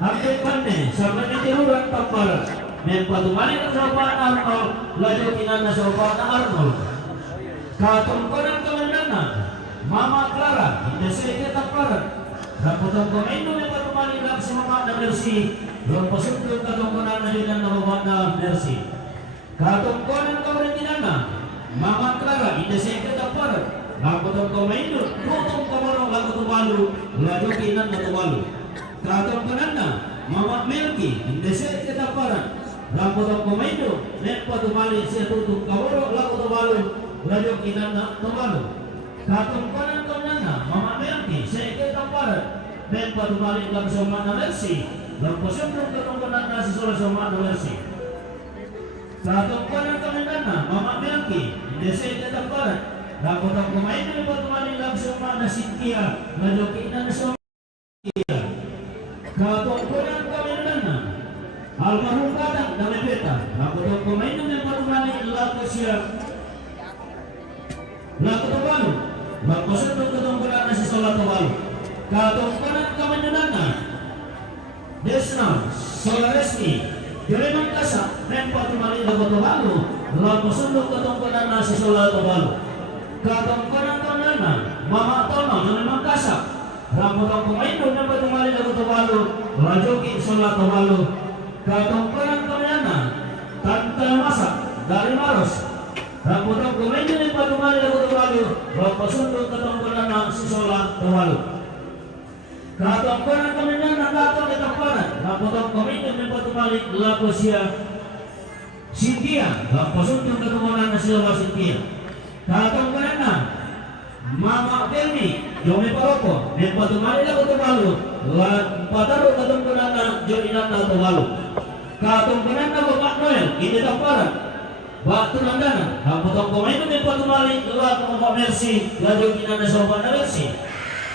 Abdul Pande. Sa manitiruran Tamparan. May patumali na sa baba na Arnold. Lajokinan na sa baba na Arnold. Katungkunan komandan na Mama Clara. Hindi sa Tamparan. Rapotong pemain kami patumali nila sa baba na Mercy. Yung pasundong katungkunan na yun ang nababa na Mercy. Katungkunan kawarintinan na Mama Clara, hindi siya kataparan. Lapotong kamaino, tutong kamarong lago tumalu, lajokinan na tumalu. Katungkunan na Mama Melki, hindi siya kataparan. Lapotong kamaino, nepa tumali siya tutong kamarong lago tumalu, lajokinan na tumalu. Katungkunan kawarintinan na Mama Melki, siya kataparan. Nepa tumali lang sa Mana Mercy. Lapotong katungkunan na si Sola sa Mana Mercy. Katungkunan komandan na Mama Melki, hindi siya kataparan. Rapotong kumain na patumali lang sa Mana Cynthia, lajokinan na sa Cynthia. Katungkunan komandan na almarhum Kadang Damepeta. Rapotong kumain na patumali lang siya Lago Tuvalu. Magpasundong katungkunan na si Sola Tuvalu. Katungkunan komandan na Desna Solaresni. Jeremang Kasak, Nempa Tumali Lago Tuvalu, lagu sunduk ketungkunan na si Sola Tuvalu. Katungkunan komandan Mama Tono, Jeremang Kasak, Rapotong Kumainu, Nempa Tumali Lago Tuvalu, Lajoki Sola Tuvalu. Katungkunan komandan Tante Masak, dari Maros, Rapotong Kumainu, Nempa Tumali Lago Tuvalu, lagu sunduk ketungkunan na si Sola Tuvalu. Katungkunan komandan na Katong Itaparan, Rapotong Kumainu, Nempa Tumali lagu siya Cynthia, Lapasundong katungkunan na sila Cynthia. Katungkunan na Mama Pelmi, Yomi Paroko, Nempa Tumali lagu Tuvalu, Pataro katungkunan na Jorinan na Tuvalu. Katungkunan na Bapak Noel, Itaparan, Batu Nandana, Rapotong Kumainu, Nempa Tumali lagu Bapak Mercy, Lajokinan na sa Bapak na Mercy.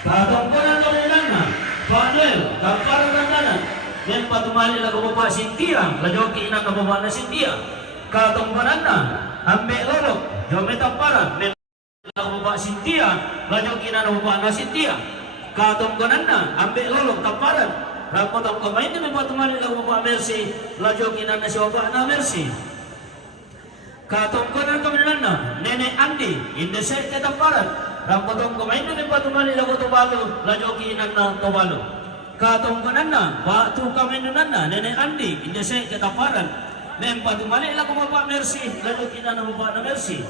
Katungkunan komandan na Pak Noel, Tamparan Nandana, yang patumali lagu Bapak Cynthia, lajoki ina na Bapak na Cynthia. Katungkunan na Ambek Lolok, Jome Tamparan, yang lagu Bapak Cynthia, lajoki ina na Bapak na Cynthia. Katungkunan na Ambek Lolok Tamparan, Rapotong Kumainu yang patumali lagu Bapak Mercy, lajoki ina na si Bapak na Mercy. Katungkunan komandan na Nenek Andi, Indesek ke Tamparan, Rapotong Kumainu yang patumali lagu Tuvalu, lajoki ina na Tuvalu. Katungkunan na Batu Kamenunan na Nenek Andi, Indesek ke Tamparan, Nempa Tumali lagu Bapak Mercy, lajoki ina na Bapak na Mercy.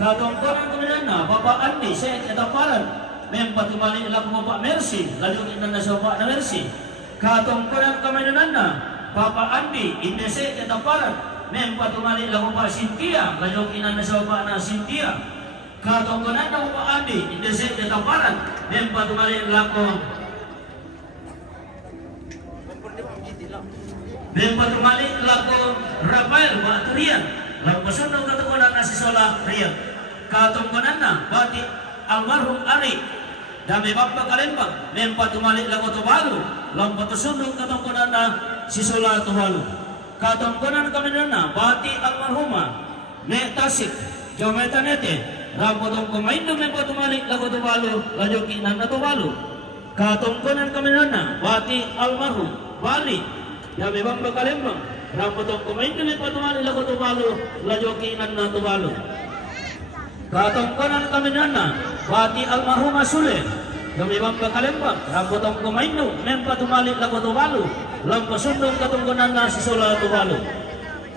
Katungkunan komandan na Bapak Andi, Sek ke Tamparan, Nempa Tumali lagu Bapak Mercy, lajoki ina na sa Bapak na Mercy. Katungkunan komandan na Bapak Andi, Indesek ke Tamparan, Nempa Tumali lagu Bapak Cynthia, lajoki ina na sa Bapak na Cynthia. Katungkunan na Bapak Andi, Indesek ke Tamparan, Nempa Tumali lagu Nempa Tumali lagu Rafael Baturian, lagu pasundong katungkunan na si Sola Rian. Katungkunan na Bati almarhum Ari, Dami Bapak Kalembang, Nempa Tumali lagu Tuvalu, lagu pasundong katungkunan na si Sola Tuvalu. Katungkunan komandan na Bati almarhumah Nek Tasik, Jometa Nete, Rapotong Kumainu Nempa Tumali lagu Tuvalu, lajoki ina na Tuvalu. Katungkunan komandan na Bati almarhum Bali, Dami Bapak Kalembang, Rapotong Kumainu Nempa Tumali lagu Tuvalu, lajoki ina na Tuvalu. Katungkunan komandan na Bati almarhumah Sule, Dami Bapak Kalembang, Rapotong Kumainu Nempa Tumali lagu Tuvalu, lampasundong katungkunan na si Sola Tuvalu.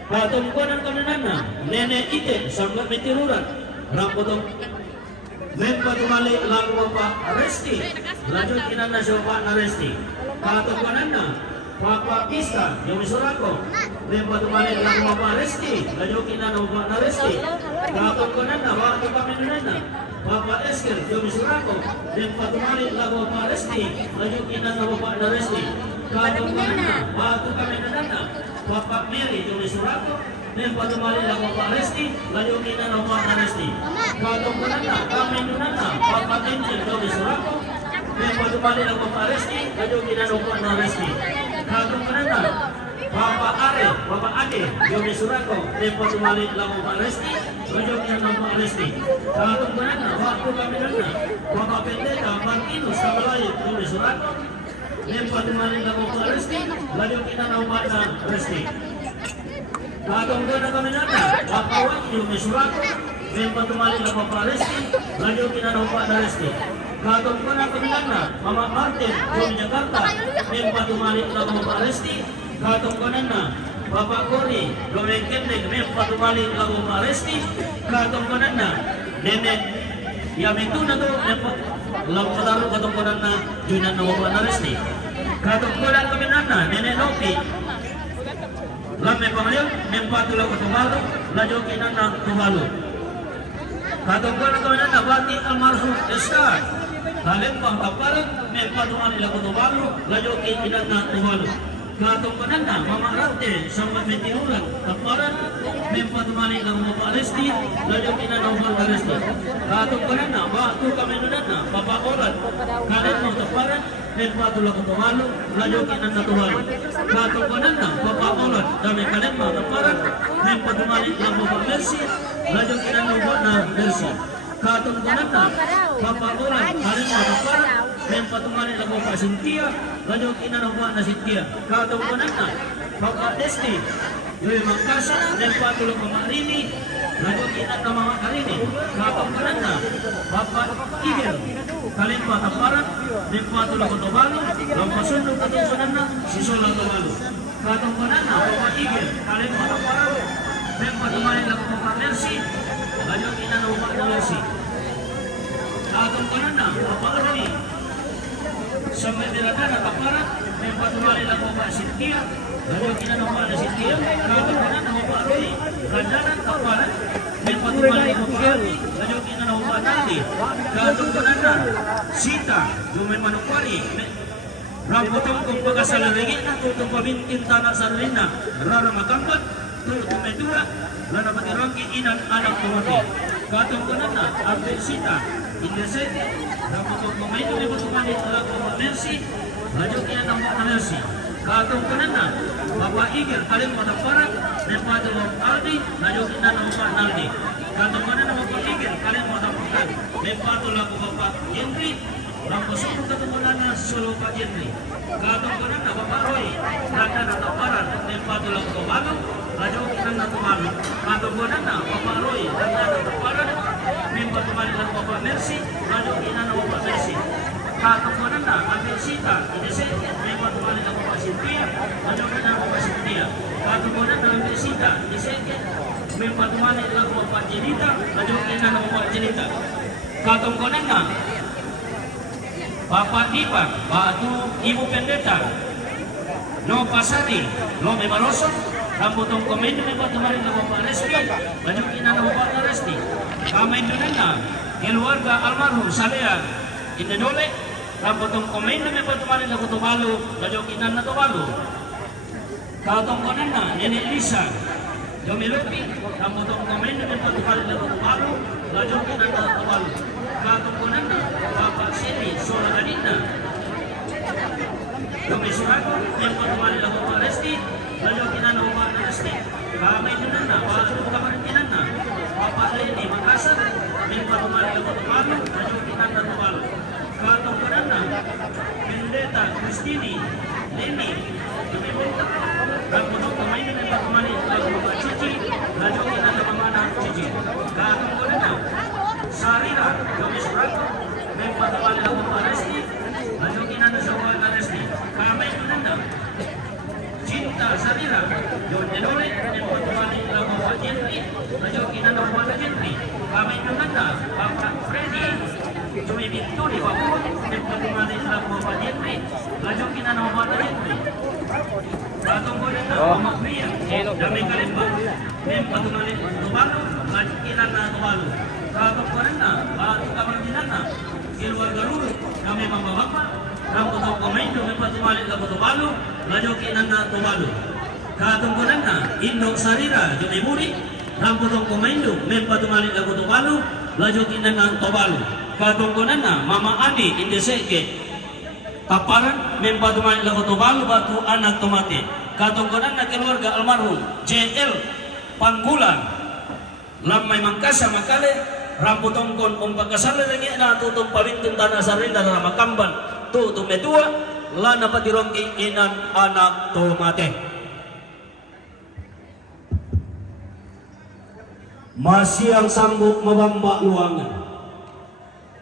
Katungkunan komandan na Nenek Ite, Sanggat Mitiruran, Rapotong Nempa Tumali lagu Bapak Resti, lajoki ina na si Bapak na Resti. Katungkunan na Bapak Kista, Yomi Surako, Nempa Tumali lagu Bapak Resti, lajoki ina na Bapak na Resti. Katungkunan na Batu Kamenunan na Bapak Esker, Yomi Surako, Nempa Tumali lagu Bapak Resti, lajoki ina na Bapak na Resti. Katungkunan na Batu Kamenunan na Bapak Mary, Yomi Surako, Nempa Tumali lagu Bapak Resti, lajoki ina na Bapak na Resti. Katungkunan na Kamenunan na Bapak Angel, Yomi Surako, Nempa Tumali lagu Bapak Resti, lajoki ina na Bapak na Resti. Katungkunan na Bapak Are, Bapak Adi, Ade, Yomi Surako, Tempo Tumali Lamu Pak Resti, Rajo Kinanau Pak Resti. Katong Kanana, Waktu kami nana, Bapak Pendeta, Martinus, Kamalaya, Yomi Surako, Tempo Tumali Lamu Pak Resti, Rajo Kinanau Pak Resti. Katong Kanana kami nana, Bapak Wakil Yomi Surako, Tempo Tumali Lamu Pak Resti, Rajo Kinanau Pak Resti. Katong Kanana kami nana, Mama Martin, Yomi Jakarta, Tempo Tumali Lamu Pak Resti. Katong Kanana, Bapak Kori, Domeng Kendeng, Tempo Tumali Lamu Pak Resti. Katong Kanana, Nenek Yamitu na to, Lamu Kataru Katong Kanana, Junan Lamu Pak Resti. Katong Kanana kami nana, Nenek Nopi, Lame Pangaliw, Tempo Lamu Tumalu, Lajo Kinana Tumalu. Katong Kanana kami nana, Bati Almarhum Estad, Kalempang Kaparan, Tempo Tumali Lamu Tumalu, Lajo Kinana Tumalu. Katong Kanana, Mama Rante, Sambat Metiuran, Kaparan, Tempo Tumali Lamu Pak Resti, Lajo Kinana Pak Resti. Katong Kanana, Batu kami nana, Bapak Orat, Kalempang Kaparan, Tempo Lamu Tumalu, Lajo Kinana Tumalu. Katong Kanana, Bapak Orat, Dami Kalempang Kaparan, Tempo Tumali Lamu Pak Resti, Lajo Kinana Pak Resti. Katong Kanana, Bapak Orat, Kalempang Kaparan, Tempo Tumali Lamu Pak Sintia, Lajo Kinana Pak Sintia. Katong Kanana, Bapak Desti, Yoy Mangkasa, Tempo Lamu Pak Rini, Lajo Kinana Mama Karini. Katong Kanana, Bapak Igel, Kalempang Kaparan, Tempo Lamu Tumalu, Lampasundo Katong Kanana, Sisola Tumalu. Katong Kanana, Bapak Igel, Kalempang Kaparan, Tempo Tumali Lamu Pak Mercy, Lajo Kinana Pak Mercy. Katong Kanana, Bapak Roni, sampai diradana Kaparan, Tempo Tumali Lamu Pak Sintia, Lajo Kinana Pak Sintia. Katong Kanana, Bapak Roni, Randanan Kaparan, Tempo Tumali Lamu Pak Roni, Lajo Kinana Pak Nandi. Katong Kanana, Sita, Jume Manukwari, Rampotong kung pagkasalarigi na tutong pamintin tanah sarina, Rara Makambat, tutong medura, Lana Matirangki inan anak tumati. Katong Kanana, Arte Sita, Indesete, Rampotong kumaito ni Batumani Alat Bapak Mercy, Lajo Kinana Pak Mercy. Katong Kanana, Bapak Igel, Kalim Mataparan, Tempo Lamu Aldi, Lajo Kinana Pak Naldi. Katong Kanana, Bapak Igel, Kalim Mataparan, Tempo Lamu Bapak Henry, Lampasundo Katong Kanana, Solo Pak Henry. Katong Kanana, Bapak Roy, Randanan Kaparan, Tempo Lamu Tumalu, Lajo Kinana Tumalu. Katong Kanana, Bapak Roy, Randanan Kaparan, Tempo Tumali Lamu Bapak Mercy, Lajo Kinana Bapak Mercy. Katong Kanana, Ambil Sita, Indesete, Tempo Tumali Lamu Bapak Sintia, Lajo Kinana Bapak Sintia. Katong Kanana, Ambil Sita, Indesete, Tempo Tumali Lamu Bapak Jenita, Lajo Kinana Bapak Jenita. Katong Kanana, Bapak Dipa, Batu Ibu Pendeta, No Pasadi, No Mebaroso, Rambutong Komendo Tempo Tumali Lamu Bapak Resti, Lajo Kinana Bapak Resti. Kami Indonesia, keluarga almarhum Salea Indedole, Rambutong Komendo Tempo Tumali Lamu Tumalu, Lajo Kinana Tumalu. Katong Kanana, Nenek Lisa, Jomilopi, Rambutong Komendo Tempo Tumali Lamu Tumalu, Lajo Kinana Tumalu. Katong Kanana, Bapak Sini, Sola Gadina, Yomi Surako, Tempo Tumali Lamu Pak Resti, Lajo Kinana Pak Resti. Kami Indonesia, Batu Kaparan Kinana, Bapak Leni Makassar, Tempo Tumali Lamu Tumalu, Lajo Kinana Tumalu. Katong Kanana, Pendeta Kristini, Leni, Yomi Benta, Rambutong Komendo Tempo Tumali Lamu Pak Cici, Lajo Kinana Mamana Cici. Katong Kanana, Sarira, Yomi Surako, Tempo Tumali Lamu Pak Resti, Lajo Kinana Pak Resti. Kami Indonesia, Cinta Sarira, Yon Denole, Tempo Tumali Lamu Pak Henry, Lajo Kinana Pak Henry. Kami Indonesia, Bapak Freddy, Cumi Bintu di Papua, Tempo Tumali Lamu Pak Henry, Lajo Kinana Pak Henry. Katong Kanana, Mama Mia, Dami Kalimba, Tempo Tumali Tumalu, Lajo Kinana Tumalu. Katong Kanana, Batu Kaparan Kinana, keluarga Lulu, kami Bapak, Rambutong Komendo Tempo Tumali Lamu Tumalu, Lajo Kinana Tumalu. Katong Kanana, Indong Sarira, Jumi Muri, Rambutong Komendo Tempo Tumali Lamu Tumalu, Lajo Kinana Tumalu. Katong Kanana, Mama Ani, Indeseke, Kaparan, Tempo Tumali Lamu Tumalu, Batu Anak Tomate. katungkunan na keluarga almarhum JL Panggulan lamay mangkasa makale ramputongkon umpagkasala lagi na tutong pamintong tanah sarili na makamban tutong medua lana patirongki inan anak tomate masih ang sanggup mabamba luangan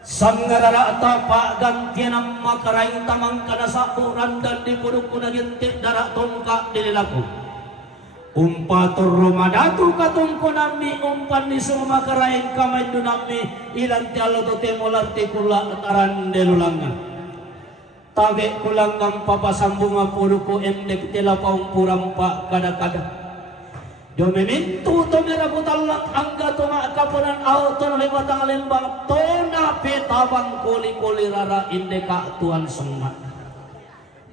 sangarara tapa gantian ang makarayong tamang kanasapuran dan dipuruk na gintik dara tongka dililaku umpator romadatu katungko nami umpan ni semua makarayong kamay dunami ilan tialo to temolarte kula taran delulangan tabe kulang ang papasambunga puruko endek tila paung purampa kada-kada Domimintu to mirabutalak angga to kapunan auto na libatang alimbang to na petabang kuli-kuli rara indeka tuan semat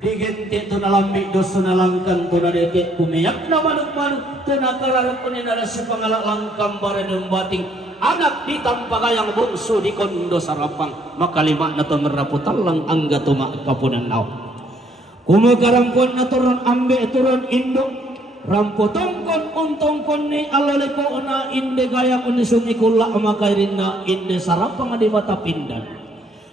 digenti to na lambi doso na langkan to na deke kumiyak na manuk-manuk to na kararap ko ni nala si pangalak langkam barenong bating anak ditampagayang bungsu di kondo sarapang makalima na to mirabutalang angga to kapunan au kumagarampon na turun ambe turun indok rampotongkon untongkon ni alaleko na inde gaya unisung ikula makairin na inde sarapang di mata pindan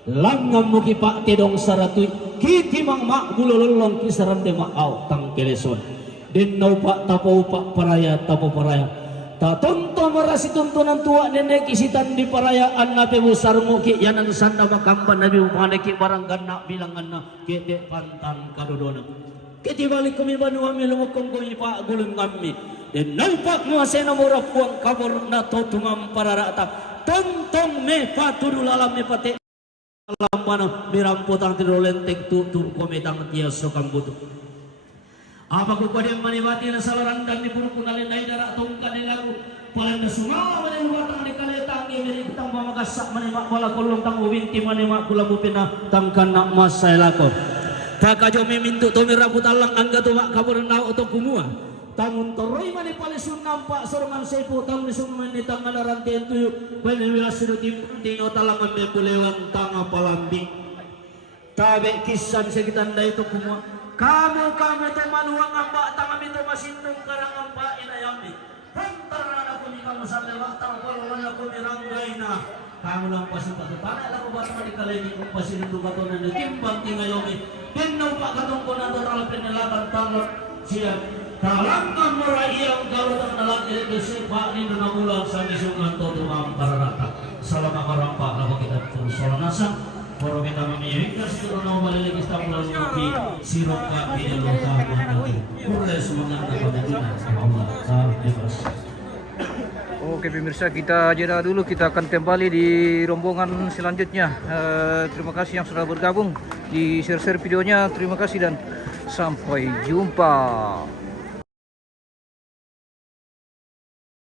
langam mo kipa tidong saratui kiti mang mak gulololong kisaran de maaw tang keleson din naw pa tapo pa paraya tatonto marasi tuntunan tua nenek isitan di parayaan na pebusar mo ki yanan sanda makamban nabi umaneki barang ganna bilangan na kete pantan kadodona kiti balik kami banua melumukong kami pa gulung kami dan nampak muasena murah puang kabur na totumam pararata tontong me paturu lalam me pate alam mana miramputang tirolentek tutur kometang tiaso kambutu apa ko kodem manibati na salaran dan diburu kunalin dai darak tongka de lagu palanda sumawa mane watang de kaletang e meri tang mamagasak mane mak wala kolong tang ubinti mane mak kula bupina tangkan nak masai lako Kaka jomi mintu tomi rabut alang angga tumak kabur nau atau kumua tangun toroi mani palisun nampak sorangan sepu tangun sun mani tangan rantian tuyu bani wilasiru tino talangan membulewan tanga palambi tabe kisan sekitan dai to kumua kamu teman uang amba tangan itu masindung karang amba inayami hantaran aku ni kamu sampai waktu kalau aku miranggaina kamu lang pasin pato tanah lang buat mani kaleni kung pasin itu katonan ni timbang tingayomi Pinau pak katong ko na total penelatan tangan siap kalangkan merai yang kalau tak nalang itu siapa ni na ulang sa isungan to tumam pararata salama karampa lawa kita pun solanasa poro kita mamiyik kas to na maliligi sta mulan ngopi sirok ka pinelo ka purle semangat na pagtunan sa Allah sa bebas. Oke pemirsa, kita jeda dulu, kita akan kembali di rombongan selanjutnya. Terima kasih yang sudah bergabung di share videonya, terima kasih dan sampai jumpa.